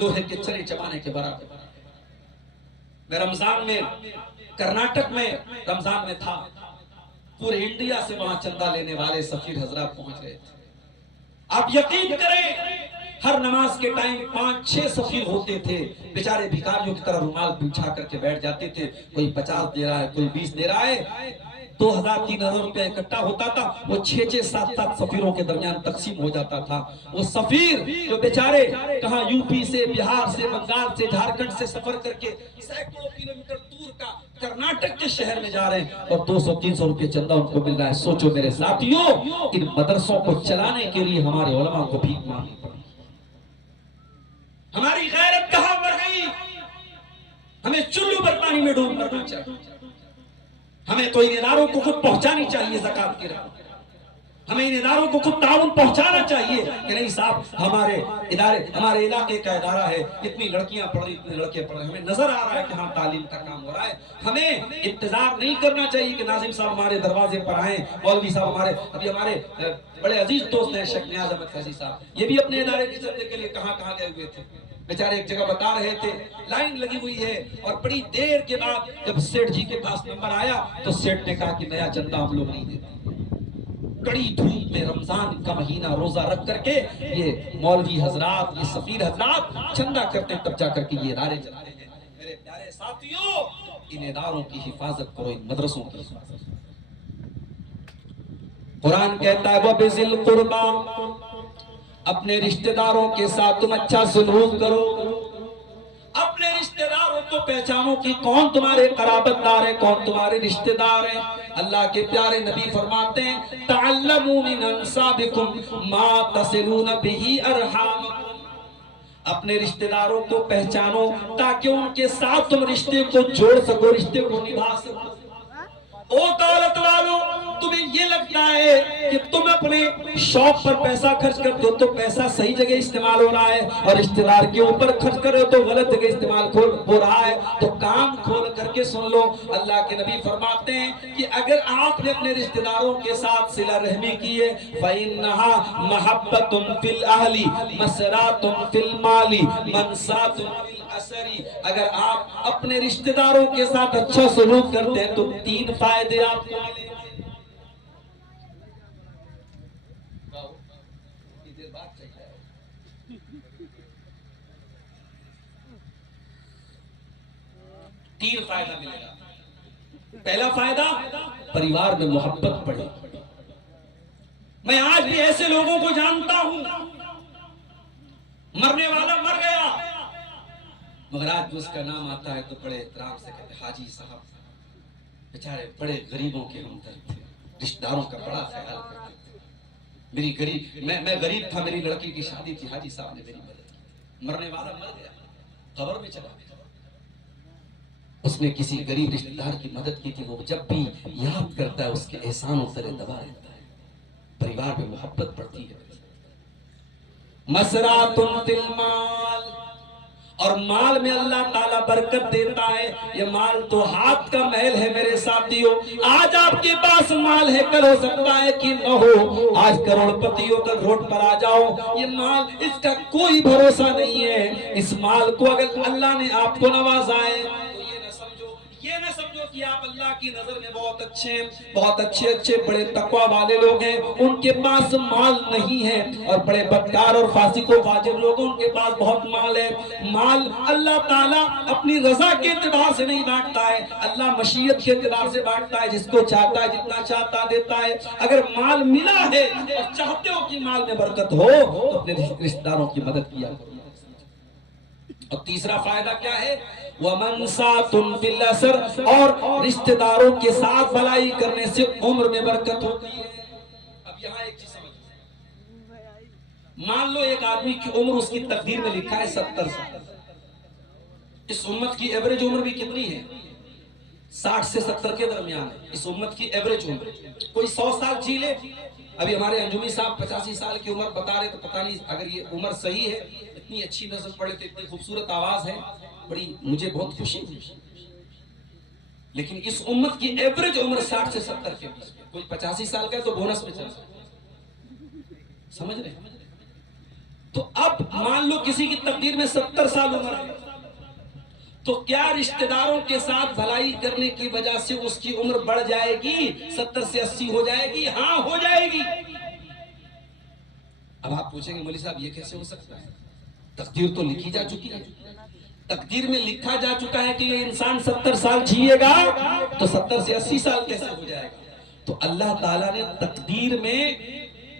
لوہے کے چنے چبانے کے برابر. میں رمضان میں کرناٹک میں رمضان میں تھا, پورے انڈیا سے وہاں چندہ لینے والے سفیر حضرات پہنچ گئے تھے. آپ یقین کریں, ہر نماز کے ٹائم 5-6 سفیر ہوتے تھے, بیچارے بھکاریوں کی طرح رومال بچھا کر کے بیٹھ جاتے تھے. کوئی 50 دے رہا ہے, کوئی 20 دے رہا ہے, 2000-3000 روپے اکٹھا ہوتا تھا, وہ 6-7 سفیروں کے درمیان تقسیم ہو جاتا تھا. وہ سفیر جو بیچارے کہاں یو پی سے, بہار سے, بنگال سے, جھارکھنڈ سے سفر کر کے سینکڑوں کلومیٹر دور کا کرناٹک کے شہر میں جا رہے ہیں اور 200-300 روپے چندہ ان کو مل رہا ہے. سوچو میرے ساتھیوں ان مدرسوں کو چلانے کے لیے ہمارے علماء کو بھیک مانگنی پڑی. ہماری غیرت کہاں مر گئی؟ ہمیں چلو پر پانی میں ڈوب مرنا چاہیے. ہمیں تو ان اداروں کو خود پہنچانی چاہیے زکات کی رقم. ہمیں ان اداروں کو خود تعاون پہنچانا چاہیے کہ نہیں صاحب ہمارے ادارے ہمارے علاقے کا ادارہ ہے, اتنی لڑکیاں پڑھ رہی اتنے لڑکے پڑھ رہے, ہمیں نظر آ رہا ہے کہ ہاں تعلیم کا کام ہو رہا ہے. ہمیں انتظار نہیں کرنا چاہیے کہ ناظم صاحب ہمارے دروازے پر آئیں, مولوی صاحب ہمارے ابھی ہمارے بڑے عزیز دوست ہیں شیخ نیاز احمد فیضی صاحب, یہ بھی اپنے ادارے کی چندے کے لیے کہاں کہاں گئے ہوئے تھے. بیچارے ایک جگہ بتا رہے تھے لائن لگی ہوئی ہے اور بڑی دیر کے بعد جب سیٹھ جی کے پاس نمبر آیا تو سیٹھ نے کہا کہ نیا چندہ ہم لوگ نہیں دیتے. کڑی دھوپ میں رمضان کا مہینہ روزہ رکھ کر کے یہ مولوی حضرات یہ سفیر حضرات چندہ کرتے تب جا کر کے یہ ادارے چلاتے ہیں. میرے پیارے ساتھیوں ان اداروں کی حفاظت کرو, ان مدرسوں کی حفاظت. قرآن کہتا ہے وَبِذِي الْقُرْبَى اپنے رشتہ داروں کے ساتھ تم اچھا سلوک کرو. اپنے رشتہ داروں کو پہچانو کہ کون تمہارے قرابت دار ہے, کون تمہارے رشتہ دار ہیں. اللہ کے پیارے نبی فرماتے ہیں تعلموا من انسابکم ما تصلون به ارحامکم. اپنے رشتہ داروں کو پہچانو تاکہ ان کے ساتھ تم رشتے کو جوڑ سکو, رشتے کو نبھا سکو. او دولت والو تمہیں یہ لگتا ہے کہ تم اپنے شوق پر پیسہ خرچ کرتے ہو تو پیسہ صحیح جگہ استعمال ہو رہا ہے اور رشتہ دار کے اوپر خرچ کر رہے ہو تو غلط جگہ استعمال ہو رہا ہے. تو کام کھول کر کے سن لو. اللہ کے نبی فرماتے ہیں کہ اگر آپ نے اپنے رشتہ داروں کے ساتھ صلہ رحمی کی ہے فَإِنَّهَا مَحَبَّةٌ فِي الْأَهْلِ مَسْرَاتٌ فِي الْمَالِ مَنْسَاتٌ فِي الْأَثَرِ. اگر آپ اپنے رشتہ داروں کے ساتھ اچھا سلوک کرتے ہیں تو 3 فائدے آپ کو ملیں گے. تین فائدہ ملے گا. پہلا فائدہ پریوار میں محبت بڑھے. میں آج بھی ایسے لوگوں کو جانتا ہوں مرنے والا مر گیا مگر آج اس کا نام آتا ہے تو بڑے احترام سے کہتے حاجی صاحب. بیچارے بڑے غریبوں کے ہمدرد تھے, رشتہ داروں کا بڑا خیال کرتے تھے. میری غریب میں غریب تھا, میری لڑکی کی شادی تھی, حاجی صاحب نے میری مدد کی. مرنے والا مر گیا, قبر میں چلا گیا, اس نے کسی غریب رشتہ دار کی مدد کی تھی. وہ جب بھی یاد کرتا ہے اس کے احسانوں سرے دبا رہتا ہے. پریوار میں محبت بڑھتی ہے. مسرات فی المال اور مال میں اللہ تعالیٰ برکت دیتا ہے. یہ مال تو ہاتھ کا محل ہے میرے ساتھیوں. آج آپ کے پاس مال ہے, کل ہو سکتا ہے کہ نہ ہو. آج کروڑ پتی ہو کل روڈ پر آ جاؤ. یہ مال اس کا کوئی بھروسہ نہیں ہے. اس مال کو اگر اللہ نے آپ کو نوازا ہے یہ نہ سمجھو کہ آپ اللہ کی نظر میں بہت اچھے بڑے تقوی والے لوگ ہیں, ان کے پاس مال نہیں ہے. اور بڑے بدکار اور فاسق و فاجر لوگ ان کے پاس بہت مال ہے. مال اللہ تعالیٰ اپنی رضا کے اعتبار سے نہیں بانٹتا ہے, اللہ مشیت کے اعتبار سے بانٹتا ہے. جس کو چاہتا ہے جتنا چاہتا دیتا ہے. اگر مال ملا ہے اور چاہتے ہو کہ مال میں برکت ہو تو اپنے رشتہ داروں کی مدد کیا کرو. اور تیسرا فائدہ کیا ہے وَمَنْسَاتٌ فِي الْأَثَرِ اور رشتہ داروں کے ساتھ بھلائی کرنے سے عمر میں برکت ہوتی ہے. اب یہاں ایک چیز سمجھو, مان لو ایک آدمی کی عمر اس کی تقدیر میں لکھا ہے 70 سال. اس امت کی ایوریج عمر بھی کتنی ہے 60 سے 70 کے درمیان ہے. اس امت کی ایوریج عمر کوئی 100 سال جی لے. ابھی ہمارے انجمی صاحب 85 سال کی عمر بتا رہے تو پتہ نہیں اگر یہ عمر صحیح ہے. اتنی اچھی نظر پڑے تھے, اتنی خوبصورت آواز ہے, بڑی مجھے بہت خوشی ہوئی. لیکن اس امت کی ایوریج عمر 60 سے 70 کے بیچ میں. کوئی 85 سال کا ہے تو بونس میں چل رہا ہے. سمجھ رہے ہیں؟ تو اب مان لو کسی کی تقدیر میں 70 سال عمر ہے تو کیا رشتہ داروں کے ساتھ بھلائی کرنے کی وجہ سے اس کی عمر بڑھ جائے گی, 70 سے 80 ہو جائے گی؟ ہاں ہو جائے گی. اب آپ پوچھیں گے مولوی صاحب یہ کیسے ہو سکتا ہے؟ تقدیر تو لکھی جا چکی ہے. تقدیر میں لکھا جا چکا ہے کہ یہ انسان 70 سال جیے گا تو 70 سے 80 سال کیسے ہو جائے گا؟ تو اللہ تعالیٰ نے تقدیر میں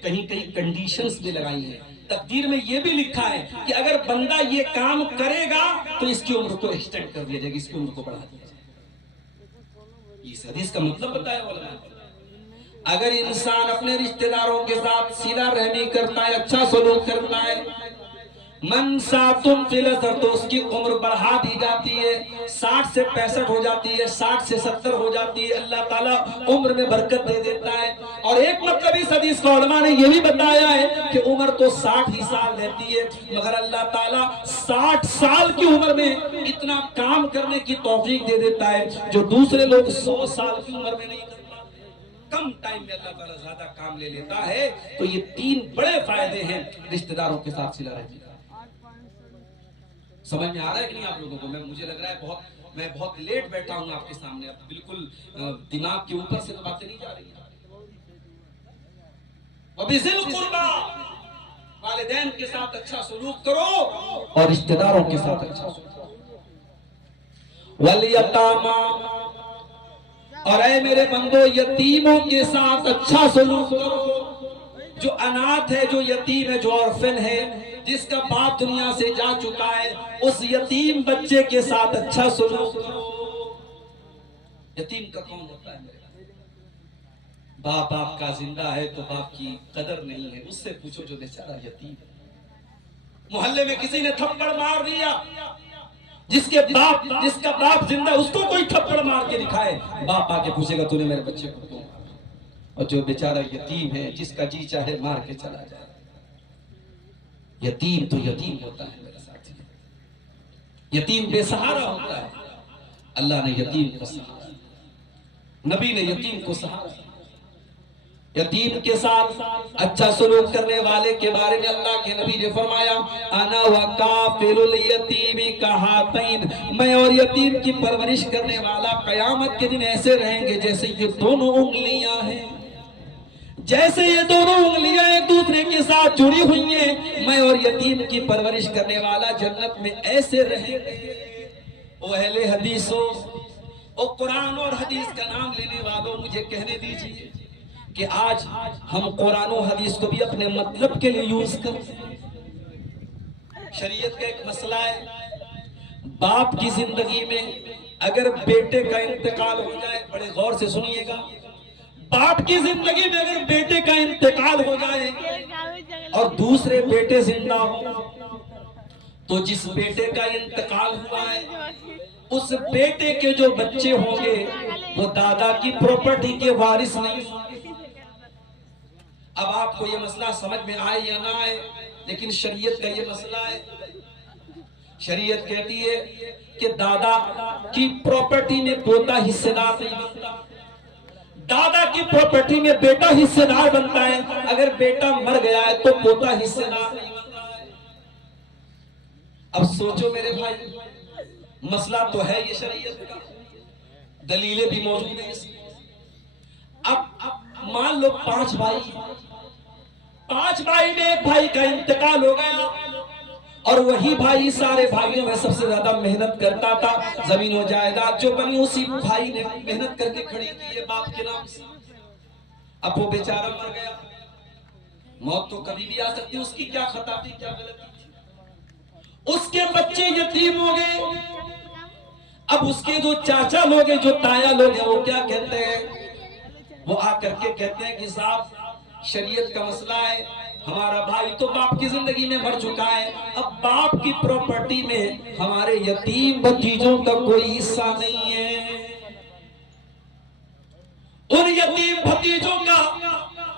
کہیں کہیں کنڈیشنز بھی لگائی ہیں. تقدیر میں یہ بھی لکھا ہے کہ اگر بندہ یہ کام کرے گا تو اس کی عمر کو ایکسٹینڈ کر دیا جائے گا, اس کی عمر کو بڑھا دیا جائے گا. اس حدیث کا مطلب بتایا علماء نے۔ اگر انسان اپنے رشتہ داروں کے ساتھ صلہ رحمی کرتا ہے، اچھا سلوک کرتا ہے، من ساتم فی الازر، تو اس کی عمر بڑھا دی جاتی ہے، 60 سے 65 ہو جاتی ہے، 60 سے 70 ہو جاتی ہے، اللہ تعالیٰ عمر میں برکت دے دیتا ہے۔ اور ایک مطلب اس حدیث کا علماء نے یہ بھی بتایا ہے کہ عمر تو 60 ہی سال رہتی ہے، مگر اللہ تعالیٰ 60 سال کی عمر میں اتنا کام کرنے کی توفیق دے دیتا ہے جو دوسرے لوگ 100 سال کی عمر میں نہیں کرتے۔ کم ٹائم میں اللہ تعالیٰ زیادہ کام لے لیتا ہے۔ تو یہ 3 بڑے فائدے ہیں رشتہ داروں کے ساتھ صلہ رحمی کا۔ سمجھ میں آ رہا ہے کہ نہیں آپ لوگوں کو؟ مجھے لگ رہا ہے میں بہت لیٹ بیٹھا ہوں آپ کے سامنے، اب بالکل دماغ کے اوپر سے تو باتیں نہیں جا رہی ہیں۔ وَبِذِي الْقُرْبَى، والدین کے ساتھ اچھا سلوک کرو اور رشتہ داروں کے ساتھ اچھا سلوک کرو۔ وَالْيَتَامَى، اور اے میرے بندو یتیموں کے ساتھ اچھا سلوک کرو۔ جو اناتھ ہے، جو یتیم ہے، جو orphan ہے، جس کا باپ دنیا سے جا چکا ہے، اس یتیم بچے کے ساتھ اچھا سلوک کرو۔ یتیم کا کون ہوتا ہے میرے باپ؟ آپ کا زندہ ہے تو باپ کی قدر نہیں ہے، اس سے پوچھو جو بیچارہ یتیم ہے۔ محلے میں کسی نے تھپڑ مار دیا، جس کا باپ زندہ، اس کو کوئی تھپڑ مار کے دکھائے، باپ آ کے پوچھے گا تو نے میرے بچے کو کیوں مارا؟ اور جو بیچارہ یتیم ہے، جس کا جی چاہے مار کے چلا جائے۔ یتیم تو یتیم ہوتا ہے میرے ساتھی، یتیم بے سہارا ہوتا ہے۔ اللہ نے یتیم کو سہارا، نبی نے یتیم کو سہارا۔ یتیم کے ساتھ اچھا سلوک کرنے والے کے بارے میں اللہ کے نبی نے فرمایا، انا وکافل الیتیم کہاتین، میں اور یتیم کی پرورش کرنے والا قیامت کے دن ایسے رہیں گے جیسے یہ دونوں انگلیاں ہیں، جیسے یہ دونوں انگلیاں ایک دوسرے کے ساتھ جڑی ہوئی ہیں، میں اور یتیم کی پرورش کرنے والا جنت میں ایسے رہیں گے۔ او اہل حدیثوں، او قرآن اور حدیث کا نام لینے والوں، مجھے کہنے دیجئے کہ آج ہم قرآن و حدیث کو بھی اپنے مطلب کے لیے یوز کرتے ہیں۔ شریعت کا ایک مسئلہ ہے، باپ کی زندگی میں اگر بیٹے کا انتقال ہو جائے، بڑے غور سے سنیے گا، باپ کی زندگی میں اگر بیٹے کا انتقال ہو جائے اور دوسرے بیٹے زندہ ہو، تو جس بیٹے کا انتقال ہوا ہے اس بیٹے کے جو بچے ہوں گے وہ دادا کی پراپرٹی کے وارث نہیں ہوں گے۔ اب آپ کو یہ مسئلہ سمجھ میں آئے یا نہ آئے، لیکن شریعت کا یہ مسئلہ ہے۔ شریعت کہتی ہے کہ دادا کی پراپرٹی میں پوتا حصے دار نہیں بنتا، دادا کی پراپرٹی میں بیٹا حصے دار بنتا ہے۔ اگر بیٹا مر گیا ہے تو پوتا حصے دار نہیں بنتا ہے۔ اب سوچو میرے بھائی، مسئلہ تو ہے یہ شریعت کا، دلیلیں بھی موجود ہیں اس میں۔ اب مان لو 5 بھائی میں ایک بھائی کا انتقال ہو گیا، اور وہی بھائی سارے بھائیوں میں سب سے زیادہ محنت کرتا تھا، زمین و جائیداد جو بنی اسی بھائی نے محنت کر کے کھڑی کی ہے باپ کے نام سے۔ اب وہ بیچارہ مر گیا، موت تو کبھی بھی آ سکتی، اس کی کیا خطا تھی، کیا غلطی تھی؟ اس کے بچے یتیم ہو گئے۔ اب اس کے جو چاچا لوگ ہیں، جو تایا لوگ ہیں، وہ کیا کہتے ہیں؟ وہ آ کر کے کہتے ہیں کہ صاحب شریعت کا مسئلہ ہے، ہمارا بھائی تو باپ کی زندگی میں مر چکا ہے، اب باپ کی پراپرٹی میں ہمارے یتیم بھتیجوں کا کوئی حصہ نہیں ہے، ان یتیم بھتیجوں کا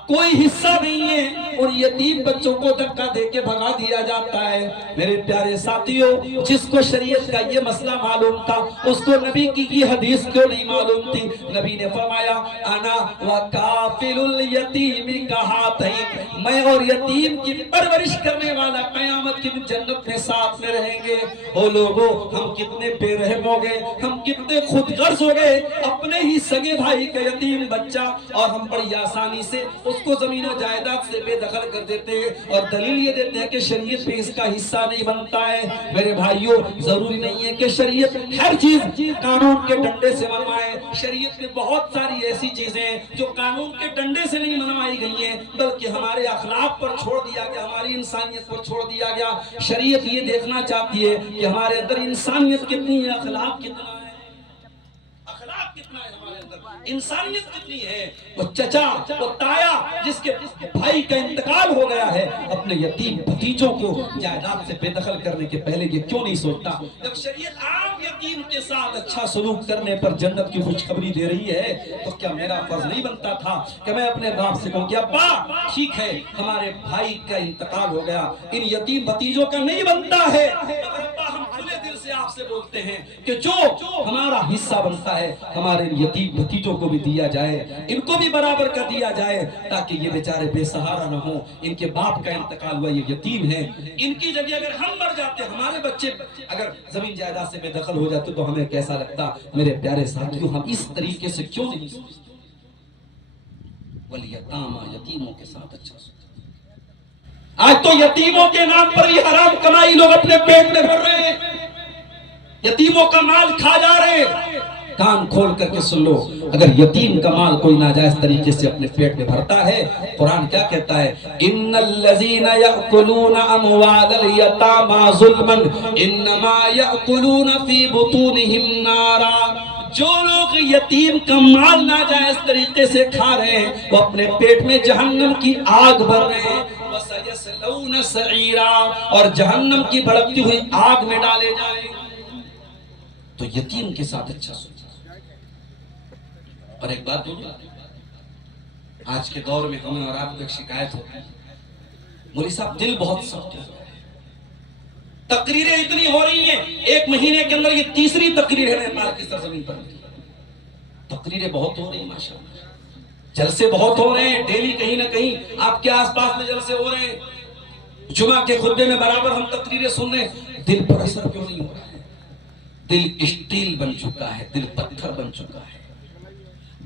کوئی حصہ نہیں ہے، ان یتیم بچوں کو دھکا دے کے بھگا دیا جاتا ہے۔ میرے پیارے ساتھیوں، جس کو شریعت کا یہ مسئلہ معلوم تھا اس کو نبی کی یہ حدیث کیوں نہیں معلوم تھی؟ نبی نے فرمایا، انا وکافل الیتیم کہاتین، میں اور یتیم کی پرورش کرنے والا قیامت کی جنت میں ساتھ میں رہیں گے۔ او لوگو، ہم کتنے بے رحم ہو گئے، ہم کتنے خود غرض ہو گئے، اپنے ہی سگے بھائی کا یتیم بچہ اور ہم بڑی آسانی سے اس کو زمین و جائیداد سے بے دخل کر دیتے ہیں، اور دلیل یہ دیتے ہیں کہ شریعت میں اس کا حصہ نہیں بنتا ہے۔ میرے بھائیوں، ضروری نہیں ہے کہ شریعت ہر چیز قانون کے ڈنڈے سے منوائے۔ شریعت میں بہت ساری ایسی چیزیں ہیں جو قانون کے ڈنڈے سے نہیں منوائی گئی ہیں، بلکہ ہمارے اخلاق پر چھوڑ دیا گیا، ہماری انسانیت پر چھوڑ دیا گیا۔ شریعت یہ دیکھنا چاہتی ہے کہ ہمارے اندر انسانیت کتنی ہے، اخلاق کتنا ہے۔ اخلاق اخلاق کتنا ہے ہمارے اندر، انسانیت کتنی ہے۔ وہ چچا، وہ تایا جس کے بھائی کا انتقال ہو گیا ہے، اپنے یتیم بھتیجوں کو جائیداد سے بے دخل کرنے کے پہلے یہ کیوں نہیں سوچتا؟ جب شریعت عام یتیم کے ساتھ اچھا سلوک کرنے پر جنت کی خوشخبری دے رہی ہے، تو کیا میرا فرض نہیں بنتا تھا کہ میں اپنے باپ سے کہوں کہ ابا ٹھیک ہے ہمارے بھائی کا انتقال ہو گیا، ان یتیم بھتیجوں کا نہیں بنتا ہے، مگر ابا ہم کھلے دل سے آپ سے بولتے ہیں کہ جو ہمارا حصہ بنتا ہے ہمارے یتیم بھتیجوں کو بھی دیا جائے، ان کو بھی برابر کا دیا جائے، تاکہ یہ بیچارے بے سہارا نہ ہوں، ان کے باپ کا انتقال ہوا، یہ یتیم ہیں، ان کی جگہ اگر ہم مر جاتے، ہمارے بچے اگر زمین جائیداد سے بے دخل ہو جاتے تو ہمیں کیسا لگتا؟ میرے پیارے ساتھیوں، ہم اس طریقے سے کیوں نہیں سوچتے؟ والیتامی، یتیموں کے ساتھ اچھا سوچتے۔ آج تو یتیموں کے نام پر یہ حرام کمائی لوگ اپنے پیٹ میں بھر رہے ہیں، یتیموں کا مال کھا جا رہے ہیں۔ کان کھول کر کے سن لو، اگر یتیم کا مال کوئی ناجائز طریقے سے اپنے پیٹ میں بھرتا ہے، قرآن کیا کہتا ہے؟ ان الذین یأکلون اموال الیتامی ظلما انما یأکلون فی بطونہم نارا۔ جو لوگ یتیم کا مال ناجائز طریقے سے کھا رہے ہیں، وہ اپنے پیٹ میں جہنم کی آگ بھر رہے ہیں، وَسَيَصْلَوْنَ سَعِيرًا، اور جہنم کی بھڑکتی ہوئی آگ میں ڈالے جائیں۔ تو یتیم کے ساتھ اچھا سوچا۔ اور ایک بات بولوں، آج کے دور میں ہمیں اور آپ کو ایک شکایت ہوتی ہے، مولوی صاحب دل بہت سخت ہے، تقریریں اتنی ہو رہی ہیں، ایک مہینے کے اندر یہ تیسری تقریر ہے نیپال کی سرزمین پر، تقریریں بہت ہو رہی ہیں ماشاءاللہ، جلسے بہت ہو رہے ہیں، ڈیلی کہیں نہ کہیں آپ کے آس پاس میں جلسے ہو رہے ہیں، جمعہ کے خطبے میں برابر ہم تقریریں سن رہے ہیں، دل پر اثر کیوں نہیں ہو رہا ہے؟ دل اسٹیل بن چکا ہے، دل پتھر بن چکا ہے،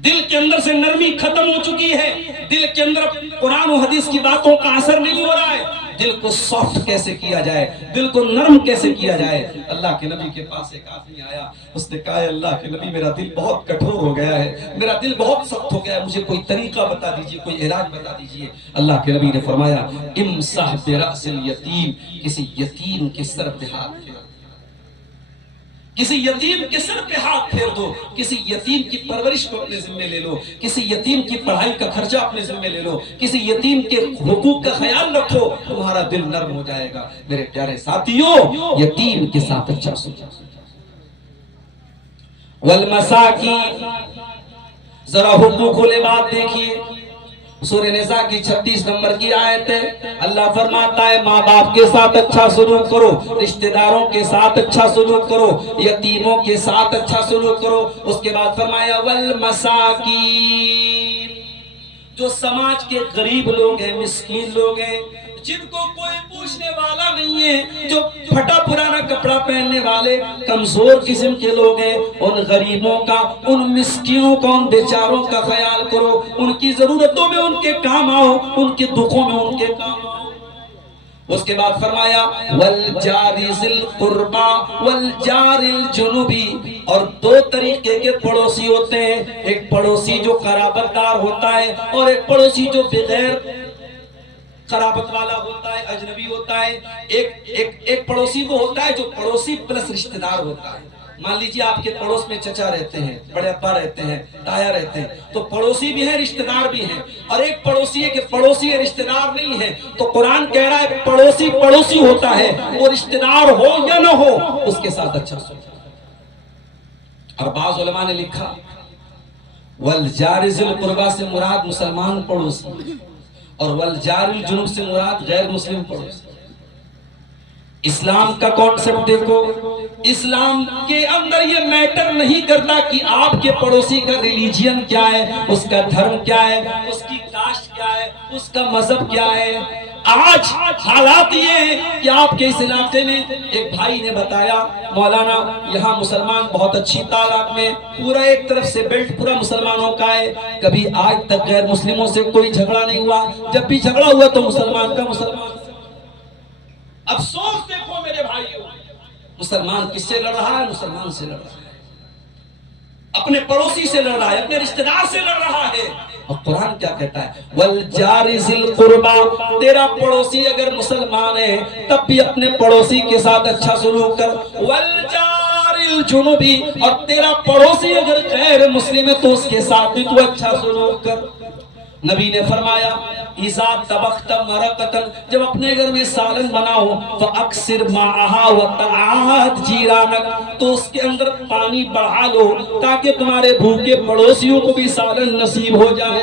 دل کے اندر سے نرمی ختم ہو چکی ہے، دل کے اندر قرآن و حدیث کی باتوں کا اثر نہیں ہو رہا ہے۔ دل کو سافٹ کیسے کیا جائے، دل کو نرم کیسے کیا جائے؟ اللہ کے نبی کے پاس ایک آدمی آیا، اس نے کہا اللہ کے نبی میرا دل بہت کٹھور ہو گیا ہے، میرا دل بہت سخت ہو گیا ہے، مجھے کوئی طریقہ بتا دیجئے، کوئی علاج بتا دیجئے۔ اللہ کے نبی نے فرمایا امسح برأس الیتیم، کسی یتیم کے سر پہ ہاتھ پھیر، کسی یتیم کے سر پہ ہاتھ پھیر دو، کسی یتیم کی پرورش کو اپنے ذمہ لے لو، کسی یتیم کی پڑھائی کا خرچہ اپنے ذمہ لے لو، کسی یتیم کے حقوق کا خیال رکھو، تمہارا دل نرم ہو جائے گا۔ میرے پیارے ساتھیوں، یتیم کے ساتھ اچھا سوچا۔ والمساکین، ذرا حقوق العباد دیکھیے، سورہ نساء کی 36 نمبر کی آیت ہے، اللہ فرماتا ہے ماں باپ کے ساتھ اچھا سلوک کرو، رشتہ داروں کے ساتھ اچھا سلوک کرو، یتیموں کے ساتھ اچھا سلوک کرو۔ اس کے بعد فرمایا والمساکین، جو سماج کے غریب لوگ ہیں، مسکین لوگ ہیں، جن کو کوئی پوچھنے والا نہیں ہے، جو پھٹا پرانا کپڑا پہننے والے کمزور قسم کے لوگ ہیں، ان غریبوں کا، ان مسکینوں کا، ان بیچاروں کا خیال کرو، ان کی ضرورتوں میں ان کے کام آؤ، ان کے دکھوں میں ان کے کام آؤ۔ اس کے بعد فرمایا والجار ذی القربى والجار الجنبی، اور دو طریقے کے پڑوسی ہوتے ہیں، ایک پڑوسی جو قرابت دار ہوتا ہے، اور ایک پڑوسی جو بغیر قرابت والا ہوتا ہے، اجنبی ہوتا ہے۔ ایک پڑوسی وہ ہوتا ہے جو پڑوسی پلس رشتہ دار ہوتا ہے۔ مان لیجیے آپ کے پڑوس میں چچا رہتے ہیں، بڑے ابا رہتے ہیں، تایا رہتے ہیں، تو پڑوسی بھی ہیں، رشتہ دار بھی ہیں۔ اور ایک پڑوسی ہے کہ پڑوسی ہے، رشتہ دار نہیں ہے، تو قرآن کہہ رہا ہے پڑوسی پڑوسی ہوتا ہے، وہ رشتہ دار ہو یا نہ ہو، اس کے ساتھ اچھا سوچا۔ اور بعض علماء نے لکھا والجار ذی القربى سے مراد مسلمان پڑوسی، اور والجار الجنوب سے مراد غیر مسلم پڑوسی۔ اسلام کا کانسیپٹ دیکھو، اسلام کے اندر یہ میٹر نہیں کرتا کہ آپ کے پڑوسی کا ریلیجین کیا ہے، اس کا دھرم کیا ہے، اس کی کاسٹ کیا ہے، اس کا مذہب کیا ہے۔ آج حالات یہ ہیں کہ آپ کے اس علاقے میں ایک بھائی نے بتایا مولانا یہاں مسلمان بہت اچھی تعداد میں، پورا ایک طرف سے بیلٹ پورا مسلمانوں کا ہے، کبھی آج تک غیر مسلموں سے کوئی جھگڑا نہیں ہوا، جب بھی جھگڑا ہوا تو مسلمان کا مسلمان۔ افسوس دیکھو میرے بھائیوں، مسلمان کس سے لڑ رہا ہے؟ مسلمان سے لڑ رہا ہے، اپنے پڑوسی سے لڑ رہا ہے، اپنے رشتہ دار سے لڑ رہا ہے۔ اور قرآن کیا کہتا ہے والجار ذی القربى، تیرا پڑوسی اگر مسلمان ہے تب بھی اپنے پڑوسی کے ساتھ اچھا سلوک کر، والجار بالجنوبی، اور تیرا پڑوسی اگر غیر مسلم ہے تو اس کے ساتھ بھی تو اچھا سلوک کر۔ نبی نے فرمایا اذا طبخت مرقۃ، جب اپنے گھر میں سالن بناؤ فاکثر معها وتعاهد جیرانک، تو اس کے اندر پانی بڑھا لو تاکہ تمہارے بھوکے پڑوسیوں کو بھی سالن نصیب ہو جائے۔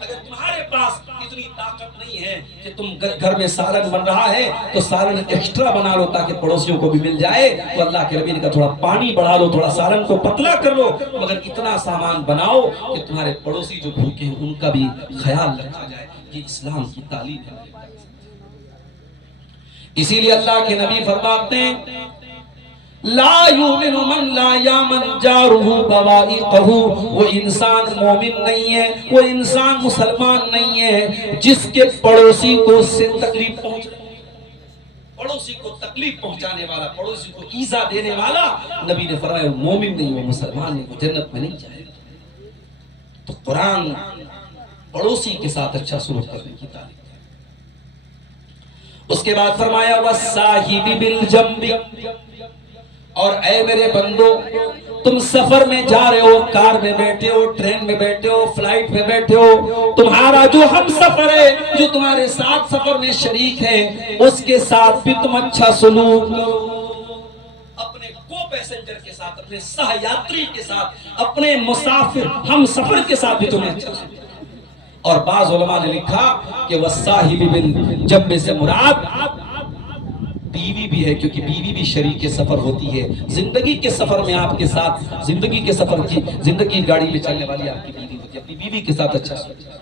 اگر تمہارے پاس اتنی طاقت نہیں ہے کہ تم گھر میں سالن بن رہا ہے تو سالن ایکسٹرا بنا لو تاکہ پڑوسیوں کو بھی مل جائے، تو اللہ کے نبی نے کہا تھوڑا پانی بڑھا لو، تھوڑا سالن کو پتلا کر لو، مگر اتنا سامان بناؤ کہ تمہارے پڑوسی جو بھوکے ہیں ان کا بھی خیال رکھا جائے۔ یہ اسلام کی تعلیم ہے۔ اسی لیے اللہ کے نبی فرماتے ہیں لا یؤمن من لا یامن جارہ بوائقہ، وہ انسان مومن نہیں ہے، وہ انسان مسلمان نہیں ہے جس کے پڑوسی کو اس سے تکلیف پہنچے، پڑوسی کو تکلیف پہنچانے والا، پڑوسی کو ایذا دینے والا، نبی نے فرمایا وہ مومن نہیں، وہ مسلمان نہیں، وہ جنت میں نہیں جائے گا۔ تو قرآن پڑوسی کے ساتھ اچھا سلوک کرنے کی تعلیم ہے۔ اس کے بعد فرمایا وَالصَّاحِبِ بِالْجَنبِ، اور اے میرے بندو تم سفر میں جا رہے ہو، کار میں بیٹھے ہو، ٹرین میں بیٹھے ہو، فلائٹ میں بیٹھے ہو، تمہارا جو ہم سفر ہے، جو تمہارے ساتھ سفر میں شریک ہے، اس کے ساتھ بھی تم اچھا سلوک کرو، اپنے کو پیسنجر کے ساتھ، اپنے سہ یاتری کے ساتھ، اپنے مسافر ہم سفر کے ساتھ بھی تمہیں اچھا سلوک۔ اور بعض علماء نے لکھا کہ والصاحب بالجنب سے مراد بیوی بھی ہے، کیونکہ بیوی بھی شریک سفر ہوتی ہے، زندگی کے سفر میں آپ کے ساتھ، زندگی کے سفر کی، زندگی گاڑی میں چلنے والی آپ کی بیوی ہوتی ہے، اپنی بیوی کے ساتھ اچھا سلوک۔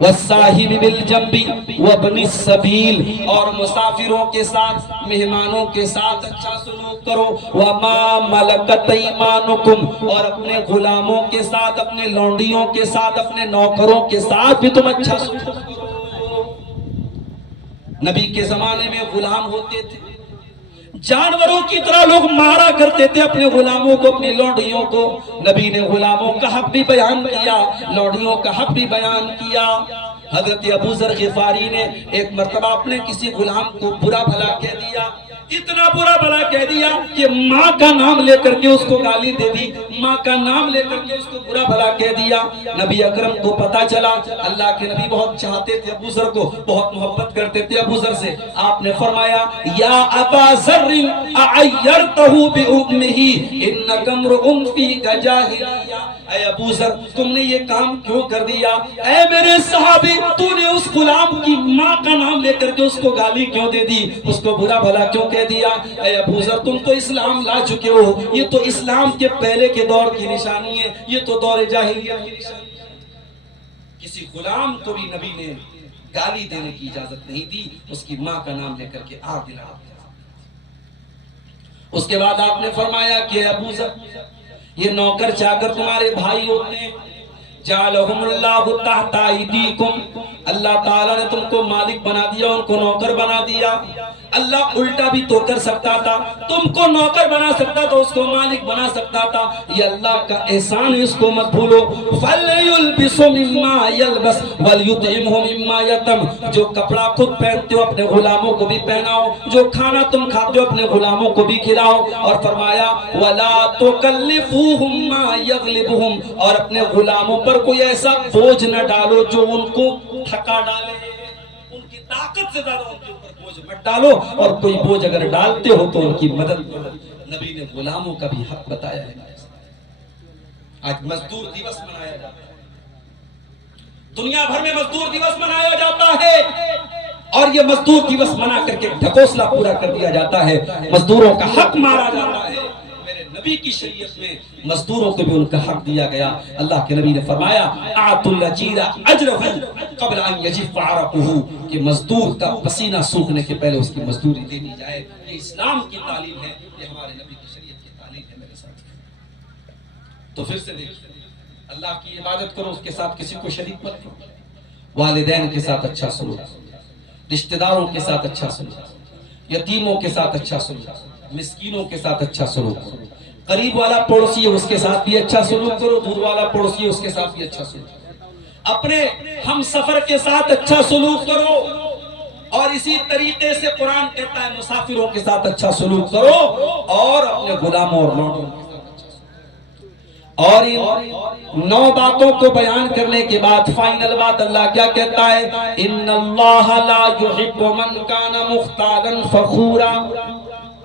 والصاحب بالجنب وابن السبیل، اور مسافروں کے ساتھ، مہمانوں کے ساتھ اچھا سلوک کرو۔ وما ملکت ایمانکم، اور اپنے غلاموں کے ساتھ، اپنے لونڈیوں کے ساتھ، اپنے نوکروں کے ساتھ بھی تم اچھا سلوک کرو۔ نبی کے زمانے میں غلام ہوتے تھے، جانوروں کی طرح لوگ مارا کرتے تھے اپنے غلاموں کو، اپنی لونڈیوں کو۔ نبی نے غلاموں کا حق بھی بیان کیا، لونڈیوں کا حق بھی بیان کیا۔ حضرت ابو ذر غفاری نے ایک مرتبہ اپنے کسی غلام کو برا بھلا کہہ دیا، اتنا برا بھلا کہہ دیا کہ ماں کا نام لے کر کے اس کو گالی دے دی، ماں کا نام لے کر کے اس کو برا بھلا کہہ دیا۔ نبی اکرم کو پتا چلا، اللہ کے نبی بہت چاہتے تھے ابو ذر کو، بہت محبت کرتے تھے ابو ذر سے۔ آپ نے فرمایا یا ابا ذر اعیرتہ بامہ انک امرؤ فیک جاہلیہ، اے ابو ذر تم نے یہ کام کیوں کر دیا؟ اے میرے صحابی تو نے اس غلام کی ماں کا نام لے کر کے اس کو گالی کیوں دے دی، اس کو برا بھلا کیوں کہہ دیا؟ اے ابو ذر تم تو اسلام لا چکے ہو، یہ تو اسلام کے پہلے کے دور کی نشانی ہے، یہ تو دور جاہلیت کی نشانی ہے۔ کسی غلام کو بھی نبی نے گالی دینے کی اجازت نہیں دی، اس کی ماں کا نام لے کر کے آگ دلا دیا۔ اس کے بعد آپ نے فرمایا کہ ابو ذر یہ نوکر چاکر تمہارے بھائی ہوتے ہیں، جعلہم اللہ تحت ایدیکم، اللہ تعالیٰ نے تم کو مالک بنا دیا، ان کو نوکر بنا دیا۔ اللہ الٹا بھی تو کر سکتا تھا، تم کو نوکر بنا سکتا تھا، اس کو مالک بنا سکتا تھا، یہ اللہ کا احسان ہے، اس کو مت بھولو۔ فَلْيُلْبِسُ مِمَّا يَلْبَسُ وَلْيُطْعِمْهُ مِمَّا يَطْعِمُ، جو کپڑا خود پہنتے ہو اپنے غلاموں کو بھی پہناؤ، جو کھانا تم کھاتے ہو اپنے غلاموں کو بھی کھلاؤ۔ اور فرمایا وَلَا تُكَلِّفُوهُمْ مَا يَغْلِبُهُمْ، اور اپنے غلاموں پر کوئی ایسا بوجھ نہ ڈالو جو ان کو تھکا ڈالے، ان کی طاقت سے زیادہ ان کے اوپر بوجھ مت ڈالو، اور کوئی بوجھ اگر ڈالتے ہو تو ان کی مدد کرو۔ نبی نے غلاموں کا بھی حق بتایا ہے۔ آج مزدور دیوس منایا جاتا ہے، دنیا بھر میں مزدور دیوس منایا جاتا ہے، اور یہ مزدور دیوس منا کر کے ڈھکوسلا پورا کر دیا جاتا ہے، مزدوروں کا حق مارا جاتا ہے۔ میرے نبی کی شریعت میں مزدوروں کو بھی ان کا حق دیا گیا۔ اللہ کے نبی نے فرمایا اعطوا الاجیر اجرہ قبل ان یجف عرقہ، کہ مزدور کا پسینہ سوکھنے کے پہلے اس کی مزدوری دے دی جائے۔ یہ اسلام کی تعلیم ہے، یہ ہمارے نبی کی شریعت کی تعلیم ہے میرے ساتھ۔ تو پھر سے دیکھیں، اللہ کی عبادت کرو، اس کے ساتھ کسی کو شریک مت کرو، والدین کے ساتھ اچھا سلوک، رشتہ داروں کے ساتھ اچھا سلوک، یتیموں کے ساتھ اچھا سلوک، مسکینوں کے ساتھ اچھا سلوک کرو، قریب والا پڑوسی ہے اس کے ساتھ بھی اچھا سلوک کرو، دور والا پڑوسی ہے اس کے ساتھ بھی اچھا سلوک کرو، اپنے ہم سفر کے ساتھ اچھا سلوک کرو۔ اور اسی طریقے سے قرآن کہتا ہے مسافروں کے ساتھ اچھا سلوک کرو اور اپنے غلاموں اور لوٹوں کے ساتھ اچھا سلوک کرو۔ اور ان 9 باتوں کو بیان کرنے کے بعد فائنل بات اللہ کیا کہتا ہے؟ ان اللہ لا يحب من کان مختالا فخورا۔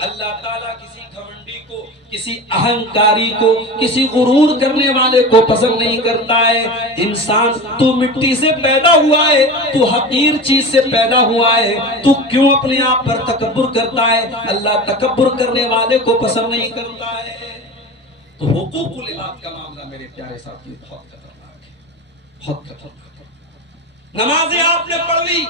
اللہ تعالیٰ کسی گھمنڈی کو، کسی اہنکاری کو، کسی غرور کرنے والے کو پسند نہیں کرتا ہے۔ انسان تو مٹی سے پیدا ہوا ہے، تو حقیر چیز سے پیدا ہوا ہے، تو کیوں اپنے آپ پر تکبر کرتا ہے؟ اللہ تکبر کرنے والے کو پسند نہیں کرتا ہے۔ تو حقوق العباد کا معاملہ میرے پیارے ساتھیوں بہت خطرناک ہے، بہت خطرناک۔ نمازیں آپ نے پڑھ لی،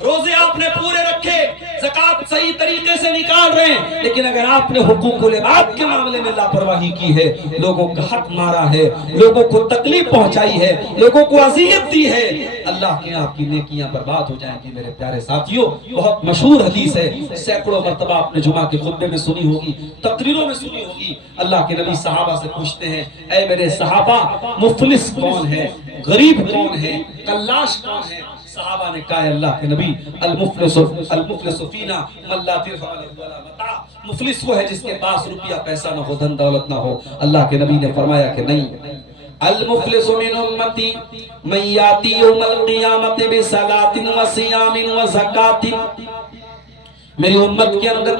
روزے آپ نے پورے رکھے، زکات صحیح طریقے سے نکال رہے ہیں، لیکن اگر آپ نے حقوق العباد کے معاملے میں لاپرواہی کی ہے، لوگوں کا حق مارا ہے، لوگوں کو تکلیف پہنچائی ہے، لوگوں کو اذیت دی ہے، اللہ کے آپ کی نیکیاں برباد ہو جائیں گی میرے پیارے ساتھیوں۔ بہت مشہور حدیث ہے، سینکڑوں مرتبہ آپ نے جمعہ کے خطبے میں سنی ہوگی، تقریروں میں سنی ہوگی۔ اللہ کے نبی صحابہ سے پوچھتے ہیں، اے میرے صحابہ، مفلس کون ہے، غریب کون ہے، کلاش کون ہے؟ صحابہ نے کہا، اللہ کے نبی، المفلس فینا من لا درہم له ولا متاع، مفلس وہ ہے جس کے پاس روپیہ پیسہ نہ ہو، دھن دولت نہ ہو۔ اللہ کے نبی نے فرمایا کہ نہیں، المفلس من امتی من یاتی یوم القیامت بصلاۃ وصیام وزکات۔ میری امت کے اندر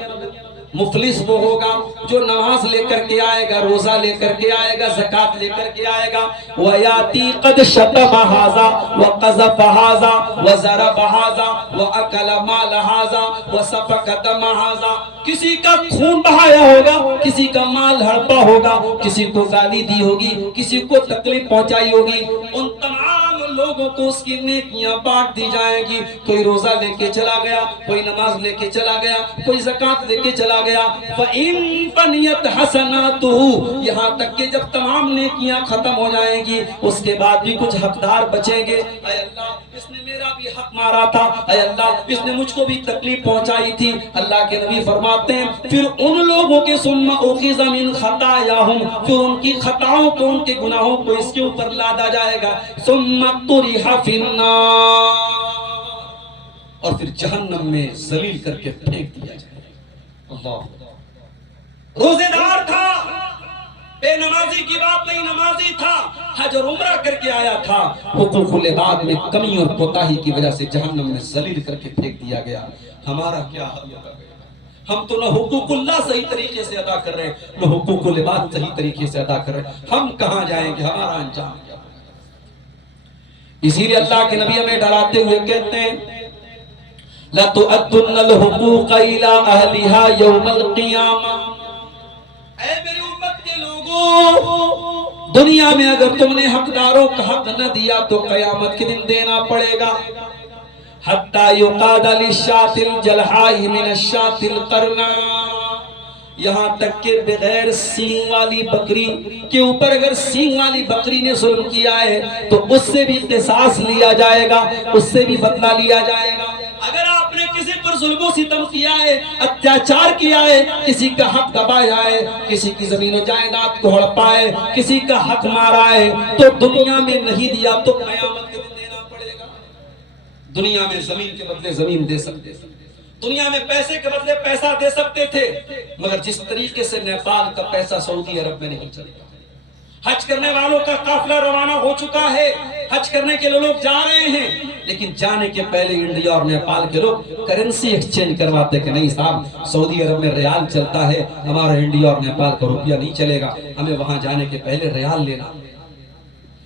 مفلس وہ ہوگا جو نماز لے کر کے آئے گا، روزہ لے کر کے آئے گا، زکات لے کر کے آئے گا، وَيَاتِي قَدْ شَتَمَ هَذَا وَقَذَفَ هَذَا وَضَرَبَ هَذَا وَأَكَلَ مَالَ هَذَا وَسَفَكَ دَمَ هَذَا۔ کسی کا خون بہایا ہوگا، کسی کا مال ہڑپا ہوگا، کسی کو گالی دی ہوگی، کسی کو تکلیف پہنچائی ہوگی، ان تمام لوگوں کو اس کی نیکیاں بانٹ دی جائیں گی۔ کوئی روزہ لے کے چلا گیا، کوئی نماز لے کے چلا گیا، کوئی زکات لے کے چلا گیا، فَإِن فَنِيَتْ حَسَنَاتُهُ، یہاں تک کہ جب تمام نیکیاں ختم ہو جائیں گی، اس کے بعد بھی کچھ حقدار بچیں گے۔ اے اللہ، اس نے میرا بھی حق مارا تھا، اے اللہ اس نے مجھ کو بھی تکلیف پہنچائی تھی۔ اللہ کے نبی فرماتے ہیں، پھر ان لوگوں کے ثُمَّ أُخِذَ مِنْ خَطَايَاهُمْ، پھر ان کی خطاؤں کو، ان کے گناہوں کو اس کے اوپر لادا جائے گا، ثُمَّ طُرِحَ فِي النَّارِ، اور پھر جہنم میں ذلیل کر کے پھینک دیا جائے گا۔ اللہ، روزے دار تھا، بے نمازی کی بات نہیں، نمازی تھا، حج اور عمرہ کر کے آیا تھا، حقوق العباد میں کمی اور کوتاہی کی وجہ سے جہنم میں ذلیل کر کے پھینک دیا گیا۔ ہمارا کیا حال ہوگا؟ ہم تو نہ حقوق اللہ صحیح طریقے سے ادا کر رہے ہیں، نہ حقوق العباد صحیح طریقے سے ادا کر رہے ہیں۔ ہم کہاں جائیں گے؟ ہمارا انجام کیا ہوگا؟ اسی لیے اللہ کے نبی ہمیں ڈراتے ہوئے کہتے ہیں، لَتُؤَدُّنَّ الْحُقُوقَ إِلَىٰ أَهْلِهَا يَوْمَ الْقِيَامَةِ۔ اے میری امت کے لوگوں، دنیا میں اگر تم نے حقداروں کا حق نہ دیا تو قیامت کے دن دینا پڑے گا۔ حَتَّى يُقَادَ لِلشَّاةِ الْجَلْحَاءِ مِنَ الشَّاةِ الْقَرْنَاءِ، یہاں تک کہ بغیر سینگ والی بکری کے اوپر اگر سینگ والی بکری نے ظلم کیا ہے تو اس سے بھی قصاص لیا جائے گا، اس سے بھی بدلہ لیا جائے گا۔ اگر آپ نے کسی پر ظلم و ستم کیا ہے، اتیاچار کیا ہے، کسی کا حق دبایا ہے، کسی کی زمین و جائیداد کو ہڑپا ہے، کسی کا حق مارا ہے، تو دنیا میں نہیں دیا تو قیامت کے دن دینا پڑے گا۔ دنیا میں زمین کے بدلے زمین دے سکتے تھے، دنیا میں پیسے کے بدلے پیسہ دے سکتے تھے، مگر جس طریقے سے نیپال کا پیسہ سعودی عرب میں نہیں چلتا۔ حج کرنے والوں کا قافلہ روانہ ہو چکا ہے، حج کرنے کے لوگ جا رہے ہیں، لیکن جانے کے پہلے انڈیا اور نیپال کے لوگ کرنسی ایکسچینج کرواتے کہ نہیں صاحب، سعودی عرب میں ریال چلتا ہے، ہمارا انڈیا اور نیپال کا روپیہ نہیں چلے گا، ہمیں وہاں جانے کے پہلے ریال لینا۔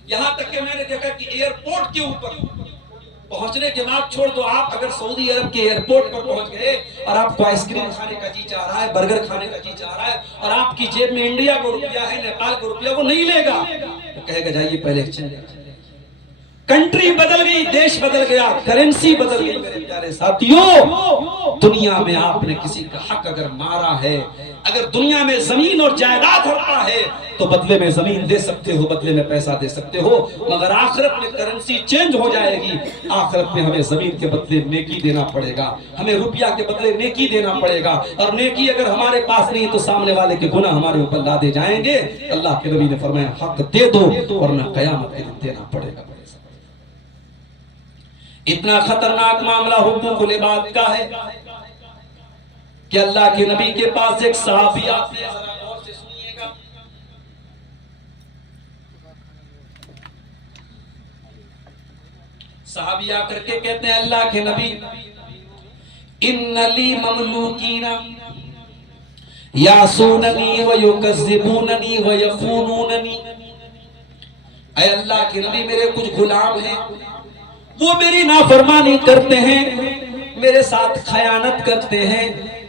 یہاں تک کہ میں نے دیکھا کہ ایئرپورٹ کے اوپر پہنچنے کے بعد چھوڑ دو، آپ اگر سعودی عرب کے ایئرپورٹ پر پہنچ گئے اور آپ کو آئس کریم کھانے کا جی چاہ رہا ہے، برگر کھانے کا جی چاہ رہا ہے، اور آپ کی جیب میں انڈیا کو روپیہ ہے، نیپال کو روپیہ، وہ نہیں لے گا، وہ کہے گا جائیے پہلے ایکسچینج۔ کنٹری بدل گئی، دیش بدل گیا، کرنسی بدل گئی۔ میرے پیارے ساتھیوں، دنیا میں آپ نے کسی کا حق اگر مارا ہے، اگر دنیا میں زمین اور جائیداد ہڑپا ہے تو بدلے میں زمین دے سکتے ہو، بدلے میں پیسہ دے سکتے ہو، مگر آخرت میں کرنسی چینج ہو جائے گی۔ آخرت میں ہمیں زمین کے بدلے نیکی دینا پڑے گا، ہمیں روپیہ کے بدلے نیکی دینا پڑے گا، اور نیکی اگر ہمارے پاس نہیں تو سامنے والے کے گناہ ہمارے اوپر لادے جائیں گے۔ اللہ کے نبی نے فرمایا حق دے دو ورنہ قیامت کے دن دینا پڑے گا۔ اتنا خطرناک معاملہ حقوق العباد کا ہے کہ اللہ کے نبی کے پاس ایک صحابی آتے ہیں، ذرا غور سے سنیے گا۔ صحابی آ کر کے کہتے ہیں اللہ کے نبی ان لی مملوکین یعصوننی ویکذبوننی ویخونوننی، اے اللہ کے نبی میرے کچھ غلام ہیں، وہ میری نافرمانی کرتے ہیں، میرے ساتھ خیانت کرتے ہیں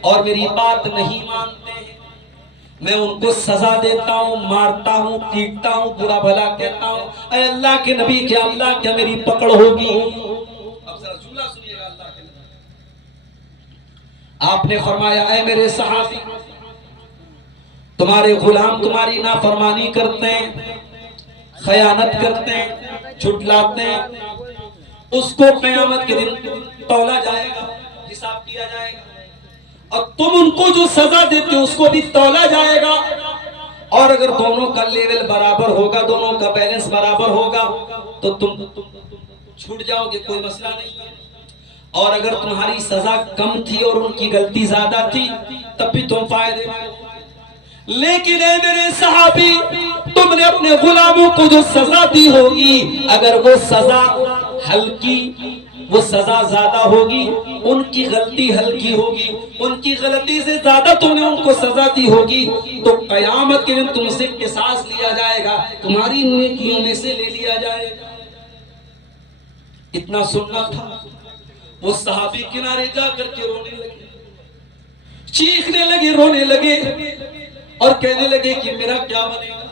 اور میری بات نہیں مانتے ہیں، میں ان کو سزا دیتا ہوں، مارتا ہوں، پیٹتا ہوں، برا بھلا کہتا ہوں، اے اللہ کے نبی کیا اللہ کیا میری پکڑ ہوگی؟ اب ذرا جملہ سنیے گا اللہ کے نبی، آپ نے فرمایا اے میرے صحابی تمہارے غلام تمہاری نافرمانی کرتے ہیں، خیانت کرتے ہیں، جھٹلاتے ہیں، اس کو قیامت کے دن تولا جائے گا، حساب کیا جائے گا، اور تم ان کو جو سزا دیتے ہو اس کو بھی تولا جائے گا، اور اگر دونوں کا لیول برابر ہوگا، دونوں کا بیلنس برابر ہوگا تو تم چھوٹ جاؤ گے، کوئی مسئلہ نہیں ہے، اور اگر تمہاری سزا کم تھی اور ان کی غلطی زیادہ تھی تب بھی تم فائدے میں ہو۔ لیکن اے میرے صحابی تم نے اپنے غلاموں کو جو سزا دی ہوگی، اگر وہ سزا ہلکی، وہ سزا زیادہ ہوگی، ان کی غلطی ہلکی ہوگی، ان کی غلطی سے زیادہ تم نے ان کو سزا دی ہوگی، تو قیامت کے دن تم سے قصاص لیا جائے گا، تمہاری نیکیوں میں سے لے لیا جائے گا۔ اتنا سننا تھا، وہ صحابی کنارے جا کر کے رونے لگے، چیخنے لگے، رونے لگے اور کہنے لگے کہ میرا کیا بنے گا؟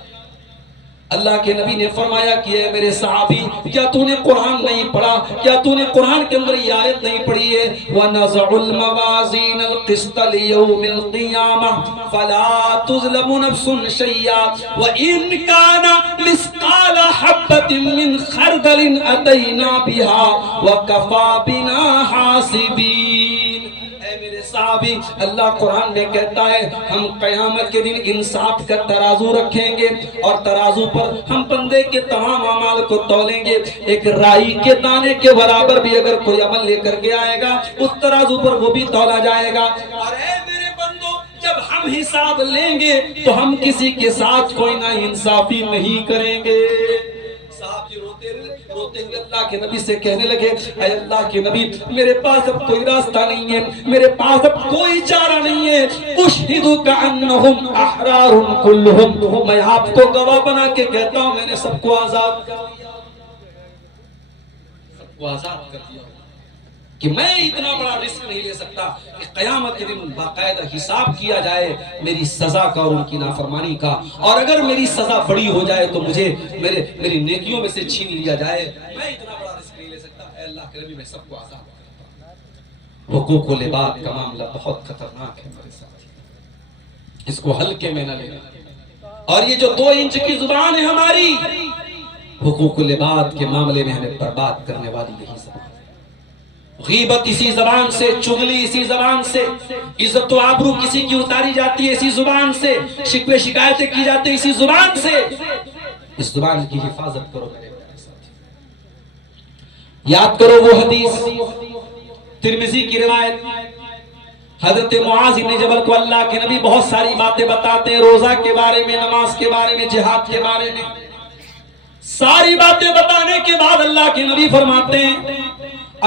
اللہ کے نبی نے فرمایا کہ اے میرے صحابی کیا تو نے قرآن نہیں پڑھا؟ کیا تو نے قرآن کے اندر یہ آیت نہیں پڑھی ہے وَنَزَعُ الْمَوَازِينَ الْقِسْطَ لِيَوْمِ الْقِيَامَةِ فَلَا تُظْلَمُ نَفْسٌ شَيْئًا وَإِنْ كَانَ مِثْقَالَ حَبَّةٍ مِّنْ خَرْدَلٍ أَتَيْنَا بِهَا وَكَفَى بِنَا حَاسِبِينَ۔ اے میرے صحابی اللہ قرآن میں کہتا ہے ہم قیامت کے دن انصاف کا ترازو رکھیں گے اور ترازو پر ہم بندے کے تمام اعمال کو تولیں گے، ایک رائی کے دانے کے برابر بھی اگر کوئی عمل لے کر کے آئے گا اس ترازو پر وہ بھی تولا جائے گا، اور اے میرے بندو جب ہم حساب لیں گے تو ہم کسی کے ساتھ کوئی نا انصافی نہیں کریں گے۔ صاحب جی روتے ہوئے اللہ کے نبی سے کہنے لگے اے اللہ کے نبی میرے پاس اب کوئی راستہ نہیں ہے، میرے پاس اب کوئی چارہ نہیں ہے، اشہدک انہم احرار کلہم، میں آپ کو گواہ بنا کے کہتا ہوں میں نے سب کو آزاد کر دیا، سب کو آزاد کر دیا، کہ میں اتنا بڑا رسک نہیں لے سکتا کہ قیامت کے دن باقاعدہ حساب کیا جائے میری سزا کا اور ان کی نافرمانی کا، اور اگر میری سزا بڑی ہو جائے تو مجھے میری نیکیوں میں سے چھین لیا جائے، میں اتنا بڑا رسک نہیں لے سکتا، اے اللہ کے نبی میں سب کو آزاد کرتا ہوں۔ حقوق العباد کا معاملہ بہت خطرناک ہے میرے ساتھ، اس کو ہلکے میں نہ لینا، اور یہ جو 2 انچ کی زبان ہے ہماری، حقوق العباد کے معاملے میں ہمیں برباد کرنے والی یہی زبان، غیبت اسی زبان سے، چغلی اسی زبان سے، عزت و آبرو کسی کی اتاری جاتی ہے اسی زبان سے، شکوے شکایتیں کی جاتی ہیں اسی زبان سے، اس زبان کی حفاظت کرو میرے پیارے ساتھی۔ یاد کرو وہ حدیث ترمذی کی روایت، حضرت معاذ بن جبل کو اللہ کے نبی بہت ساری باتیں بتاتے ہیں، روزہ کے بارے میں، نماز کے بارے میں، جہاد کے بارے میں، ساری باتیں بتانے کے بعد اللہ کے نبی فرماتے ہیں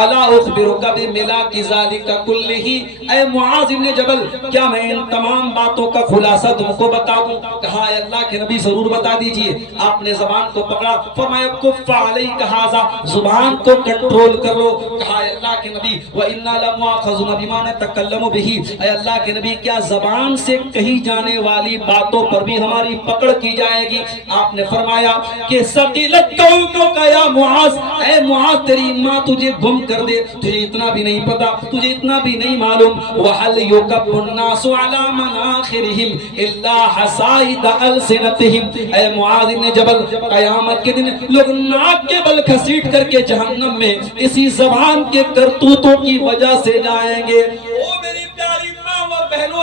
الا اخبرک بملاک ذالک کلہ، اے معاذ بن جبل کیا میں ان تمام باتوں کا خلاصہ تم کو بتا دوں؟ کہا اے اللہ کے نبی ضرور بتا دیجئے۔ آپ نے زبان کو پکڑا، فرمایا کف علیک ھذا، زبان کو کنٹرول کر لو۔ کہا اے اللہ کے نبی وَإِنَّا لَمُؤَاخَذُونَ بِمَا نَتَكَلَّمُ بِهِ، اے اللہ کے نبی کیا زبان سے کہی جانے والی باتوں پر بھی ہماری پکڑ کی جائے گی؟ آپ نے فرمایا کہ ثقلتک امک یا معاذ، اے معاذ تیری ماں تجھے گم کر دے، تجھے اتنا بھی نہیں پتا، تجھے اتنا بھی نہیں معلوم۔ وَحَلْ يُكَبُّ النَّاسُ عَلَى مَنَاخِرِهِمْ إِلَّا حَصَائِدَ أَلْسِنَتِهِمْ، اے معاذ بن جبل قیامت کے دن لوگ ناک کے بل گھسیٹ کر کے جہنم میں اسی زبان کے کرتوتوں کی وجہ سے جائیں گے۔ او میری پیاری ماں اور بہنوں،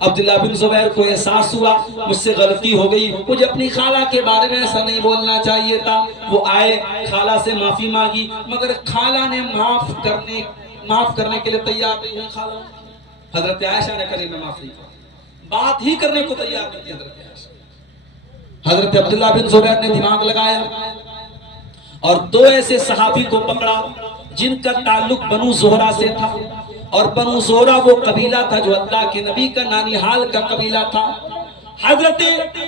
عبداللہ بن زبیر کو احساس ہوا مجھ سے غلطی ہو گئی، مجھے اپنی خالہ کے بارے میں ایسا نہیں بولنا چاہیے تھا۔ وہ آئے، خالہ سے معافی مانگی، مگر خالہ نے معاف کرنے کے لیے تیار نہیں ہوئی۔ خالہ حضرت عائشہ نے کہا میں معاف نہیں کروں، بات ہی کرنے کو تیار نہیں تھی حضرت عائشہ۔ حضرت عبداللہ بن زبیر نے دماغ لگایا اور دو ایسے صحابی کو پکڑا جن کا تعلق بنو زہرہ سے تھا، اور بنو زہرہ وہ قبیلہ تھا جو اللہ کے نبی کا نانیحال کا قبیلہ تھا۔ حضرت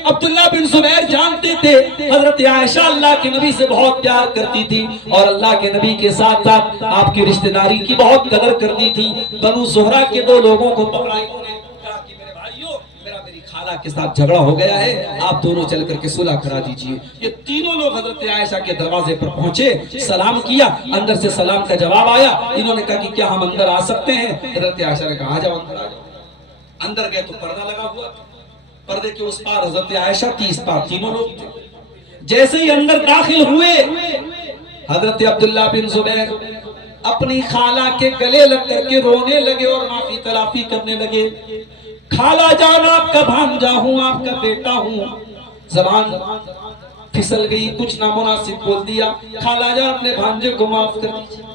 عبداللہ بن زبیر جانتے تھے حضرت عائشہ اللہ کے نبی سے بہت پیار کرتی تھی اور اللہ کے نبی کے ساتھ ساتھ آپ کی رشتہ داری کی بہت قدر کرتی تھی۔ بنو زہرہ کے دو لوگوں کو پکڑا، انہوں نے کہا کہ میرے بھائیو، میری خالہ کے ساتھ جھگڑا ہو گیا ہے، آپ دونوں چل کر کے صلح کرا دیجئے۔ یہ تینوں لوگ حضرت عائشہ کے دروازے پر پہنچے، سلام کیا، اندر سے سلام کا جواب آیا۔ انہوں نے کہا کہ کیا ہم اندر آ سکتے ہیں؟ حضرت عائشہ نے کہا آ جاؤ، اندر آ جاؤ۔ اندر گئے تو پردہ لگا ہوا تھا، پردے کے اس پار حضرت عائشہ تھی، اس پار تینوں لوگ تھے۔ جیسے ہی اندر داخل ہوئے، حضرت عبداللہ بن زبیر اپنی خالہ کے گلے لگ کر کے رونے لگے اور معافی تلافی کرنے لگے۔ خالہ جان، آپ کا بھانجا ہوں، آپ کا بیٹا ہوں۔ زبان پھسل گئی، کچھ نامناسب بول دیا، خالہ جان اپنے بھانجے کو معاف کر دیجیے۔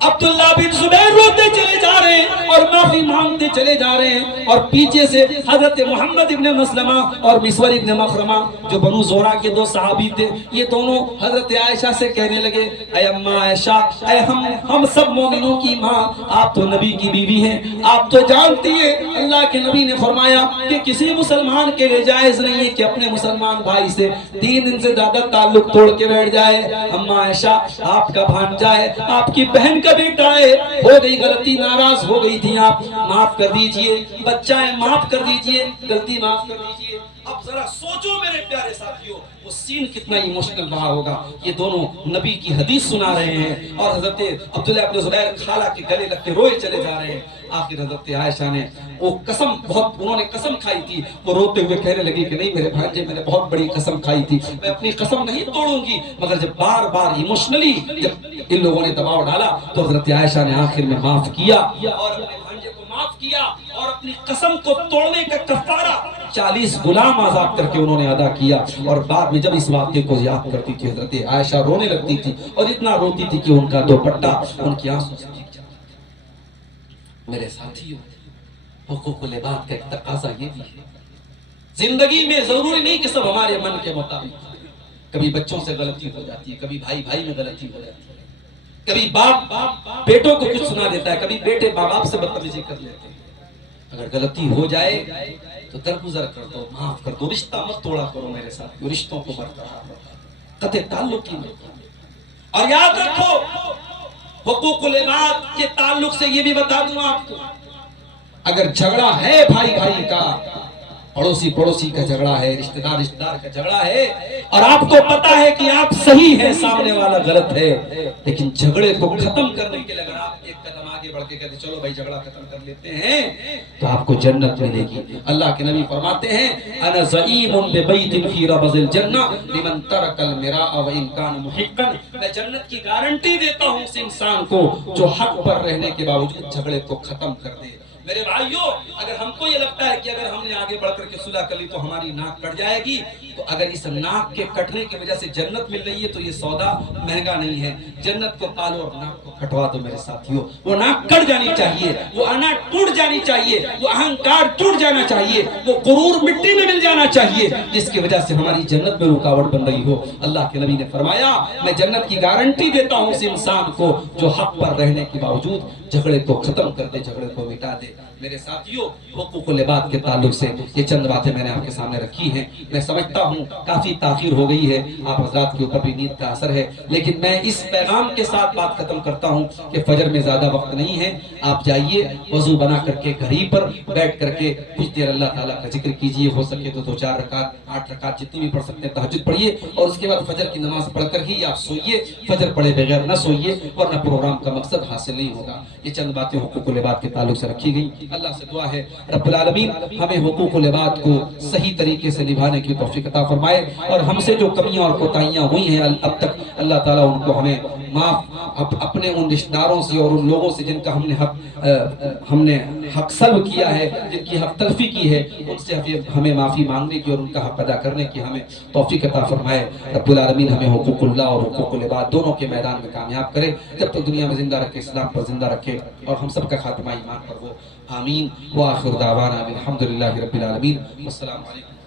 عبداللہ بن زبیر روتے چلے جا رہے ہیں اور معافی مانگتے چلے جا رہے ہیں، اور پیچھے سے حضرت محمد ابن مسلمہ اور مسور ابن مخرمہ جو بنو زہرہ کے دو صحابی تھے، یہ دونوں حضرت عائشہ سے کہنے لگے اے اماں عائشہ، اے ہم سب مومنوں کی ماں، آپ تو نبی کی بیوی ہیں، آپ تو جانتی ہیں اللہ کے نبی نے فرمایا کہ کسی مسلمان کے لیے جائز نہیں ہے کہ اپنے مسلمان بھائی سے 3 دن سے زیادہ تعلق توڑ کے بیٹھ جائے۔ اماں عائشہ، آپ کا بھانجا ہے، آپ کی بہن کا بیٹا ہے، ہو گئی غلطی، ناراض ہو گئی تھی آپ، معاف کر دیجئے، بچہ ہے معاف کر دیجئے، غلطی معاف کر دیجئے۔ اب ذرا سوچو میرے پیارے ساتھیوں، وہ سین کتنا ایموشنل رہا ہوگا۔ یہ دونوں نبی کی حدیث سنا رہے ہیں اور حضرت عبداللہ بن زبیر خالہ کے گلے لگ کے روئے چلے جا رہے ہیں۔ آخر حضرت عائشہ نے وہ قسم، انہوں نے قسم کھائی تھی، وہ روتے ہوئے کہنے لگی کہ نہیں میرے بھانجے، میں نے بہت بڑی قسم کھائی تھی، میں اپنی قسم نہیں توڑوں گی، مگر جب بار بار ایموشنلی جب ان لوگوں نے دباؤ ڈالا تو حضرت عائشہ نے آخر میں معاف کیا اور اپنے بھانجے کو معاف کیا، اور اپنی قسم کو توڑنے کا کفارہ 40 غلام آزاد کر کے انہوں نے ادا کیا۔ اور بعد میں جب اس واقعے کو یاد کرتی تھی حضرت عائشہ رونے لگتی تھی، اور اتنا روتی تھی کہ ان کا دوپٹہ ان کی آنسوں سے بھیگ جاتا تھا۔ میرے ساتھیوں، حقوق العباد کا ایک تقاضا یہ بھی ہے، زندگی میں ضروری نہیں کہ سب ہمارے من کے مطابق، کبھی بچوں سے غلطی ہو جاتی ہے، کبھی بھائی بھائی میں غلطی ہو جاتی ہے، کبھی باپ بیٹوں کو کچھ سنا دیتا ہے، کبھی بیٹے باپ باپ سے بدتمیزی کر لیتے ہیں۔ اگر غلطی ہو جائے تو درگزر کر دو، معاف کر دو، رشتہ مت توڑا کرو میرے ساتھ، رشتوں کو برقرار رکھو، قطع تعلق کی مت کرو۔ اور یاد رکھو، حقوق العباد کے تعلق سے یہ بھی بتا دوں آپ کو، اگر جھگڑا ہے بھائی بھائی کا، پڑوسی پڑوسی کا جھگڑا ہے، رشتہ دار کا جھگڑا ہے، اور آپ کو پتا ہے کہ آپ صحیح ہیں، سامنے والا غلط ہے، لیکن جھگڑے کو ختم کرنے کے لیے اگر آپ ایک قدم آگے بڑھ کے کہتے چلو بھائی جھگڑا ختم کر لیتے ہیں، تو آپ کو جنت ملے گی۔ اللہ کے نبی فرماتے ہیں انا زعیم ببیت فی ربض الجنہ لمن ترک المراء وان کان محقا، میں جنت کی گارنٹی دیتا ہوں اس انسان کو جو حق پر رہنے کے باوجود جھگڑے کو ختم کر دے۔ میرے بھائیوں، اگر ہم کو یہ لگتا ہے کہ اگر ہم نے آگے بڑھ کر کے صلح کر لی تو ہماری ناک کٹ جائے گی، تو اگر اس ناک کے کٹنے کی وجہ سے جنت مل رہی ہے تو یہ سودا مہنگا نہیں ہے۔ جنت کو پالو اور ناک کو کٹوا دو میرے ساتھیوں۔ وہ ناک کٹ جانی چاہیے، وہ انا ٹوٹ جانی چاہیے، وہ اہنکار ٹوٹ جانا چاہیے، وہ غرور مٹی میں مل جانا چاہیے، جس کی وجہ سے ہماری جنت میں رکاوٹ بن رہی ہو۔ اللہ کے نبی نے فرمایا میں جنت کی گارنٹی دیتا ہوں اس انسان کو جو حق پر رہنے کے باوجود جھگڑے کو ختم کر دے، جھگڑے کو مٹا دے۔ میرے ساتھیوں، حقوق العباد کے تعلق سے یہ چند باتیں میں نے آپ کے سامنے رکھی ہیں۔ میں سمجھتا ہوں کافی تاخیر ہو گئی ہے، آپ حضرات کے اوپر بھی نیند کا اثر ہے، لیکن میں اس پیغام کے ساتھ بات ختم کرتا ہوں کہ فجر میں زیادہ وقت نہیں ہے، آپ جائیے وضو بنا کر کے گھر ہی پر بیٹھ کر کے کچھ دیر اللہ تعالیٰ کا ذکر کیجیے، ہو سکے تو 2-4 رکعت 8 رکعت جتنی بھی پڑھ سکتے ہیں تہجد پڑھیے، اور اس کے بعد فجر کی نماز پڑھ کر ہی آپ سوئیے، فجر پڑھے بغیر نہ سوئیے ورنہ پروگرام کا مقصد حاصل نہیں ہوگا۔ یہ چند باتیں حقوق العباد کے تعلق سے رکھی گئی۔ اللہ سے دعا ہے رب العالمین ہمیں حقوق العباد کو صحیح طریقے سے نبھانے کی توفیق عطا عطا فرمائے، اور ہم سے جو کمیاں اور کوتاہیاں ہوئی ہیں اب تک، اللہ تعالیٰ ان کو ہمیں معاف، اپنے ان رشتہ داروں سے اور ان لوگوں سے جن کا ہم نے حق سلب کیا ہے، جن کی حق تلفی کی ہے، ان سے ہمیں معافی مانگنے کی اور ان کا حق ادا کرنے کی ہمیں توفیق عطا فرمائے۔ رب العالمین ہمیں حقوق اللہ اور حقوق العباد دونوں کے میدان میں کامیاب کرے، جب تک دنیا میں زندہ رکھے اسلام پر زندہ رکھے، اور ہم سب کا خاتمہ ایمان پر ہو، آمین۔ وآخر دعوانا الحمدللہ رب العالمین، والسلام علیکم۔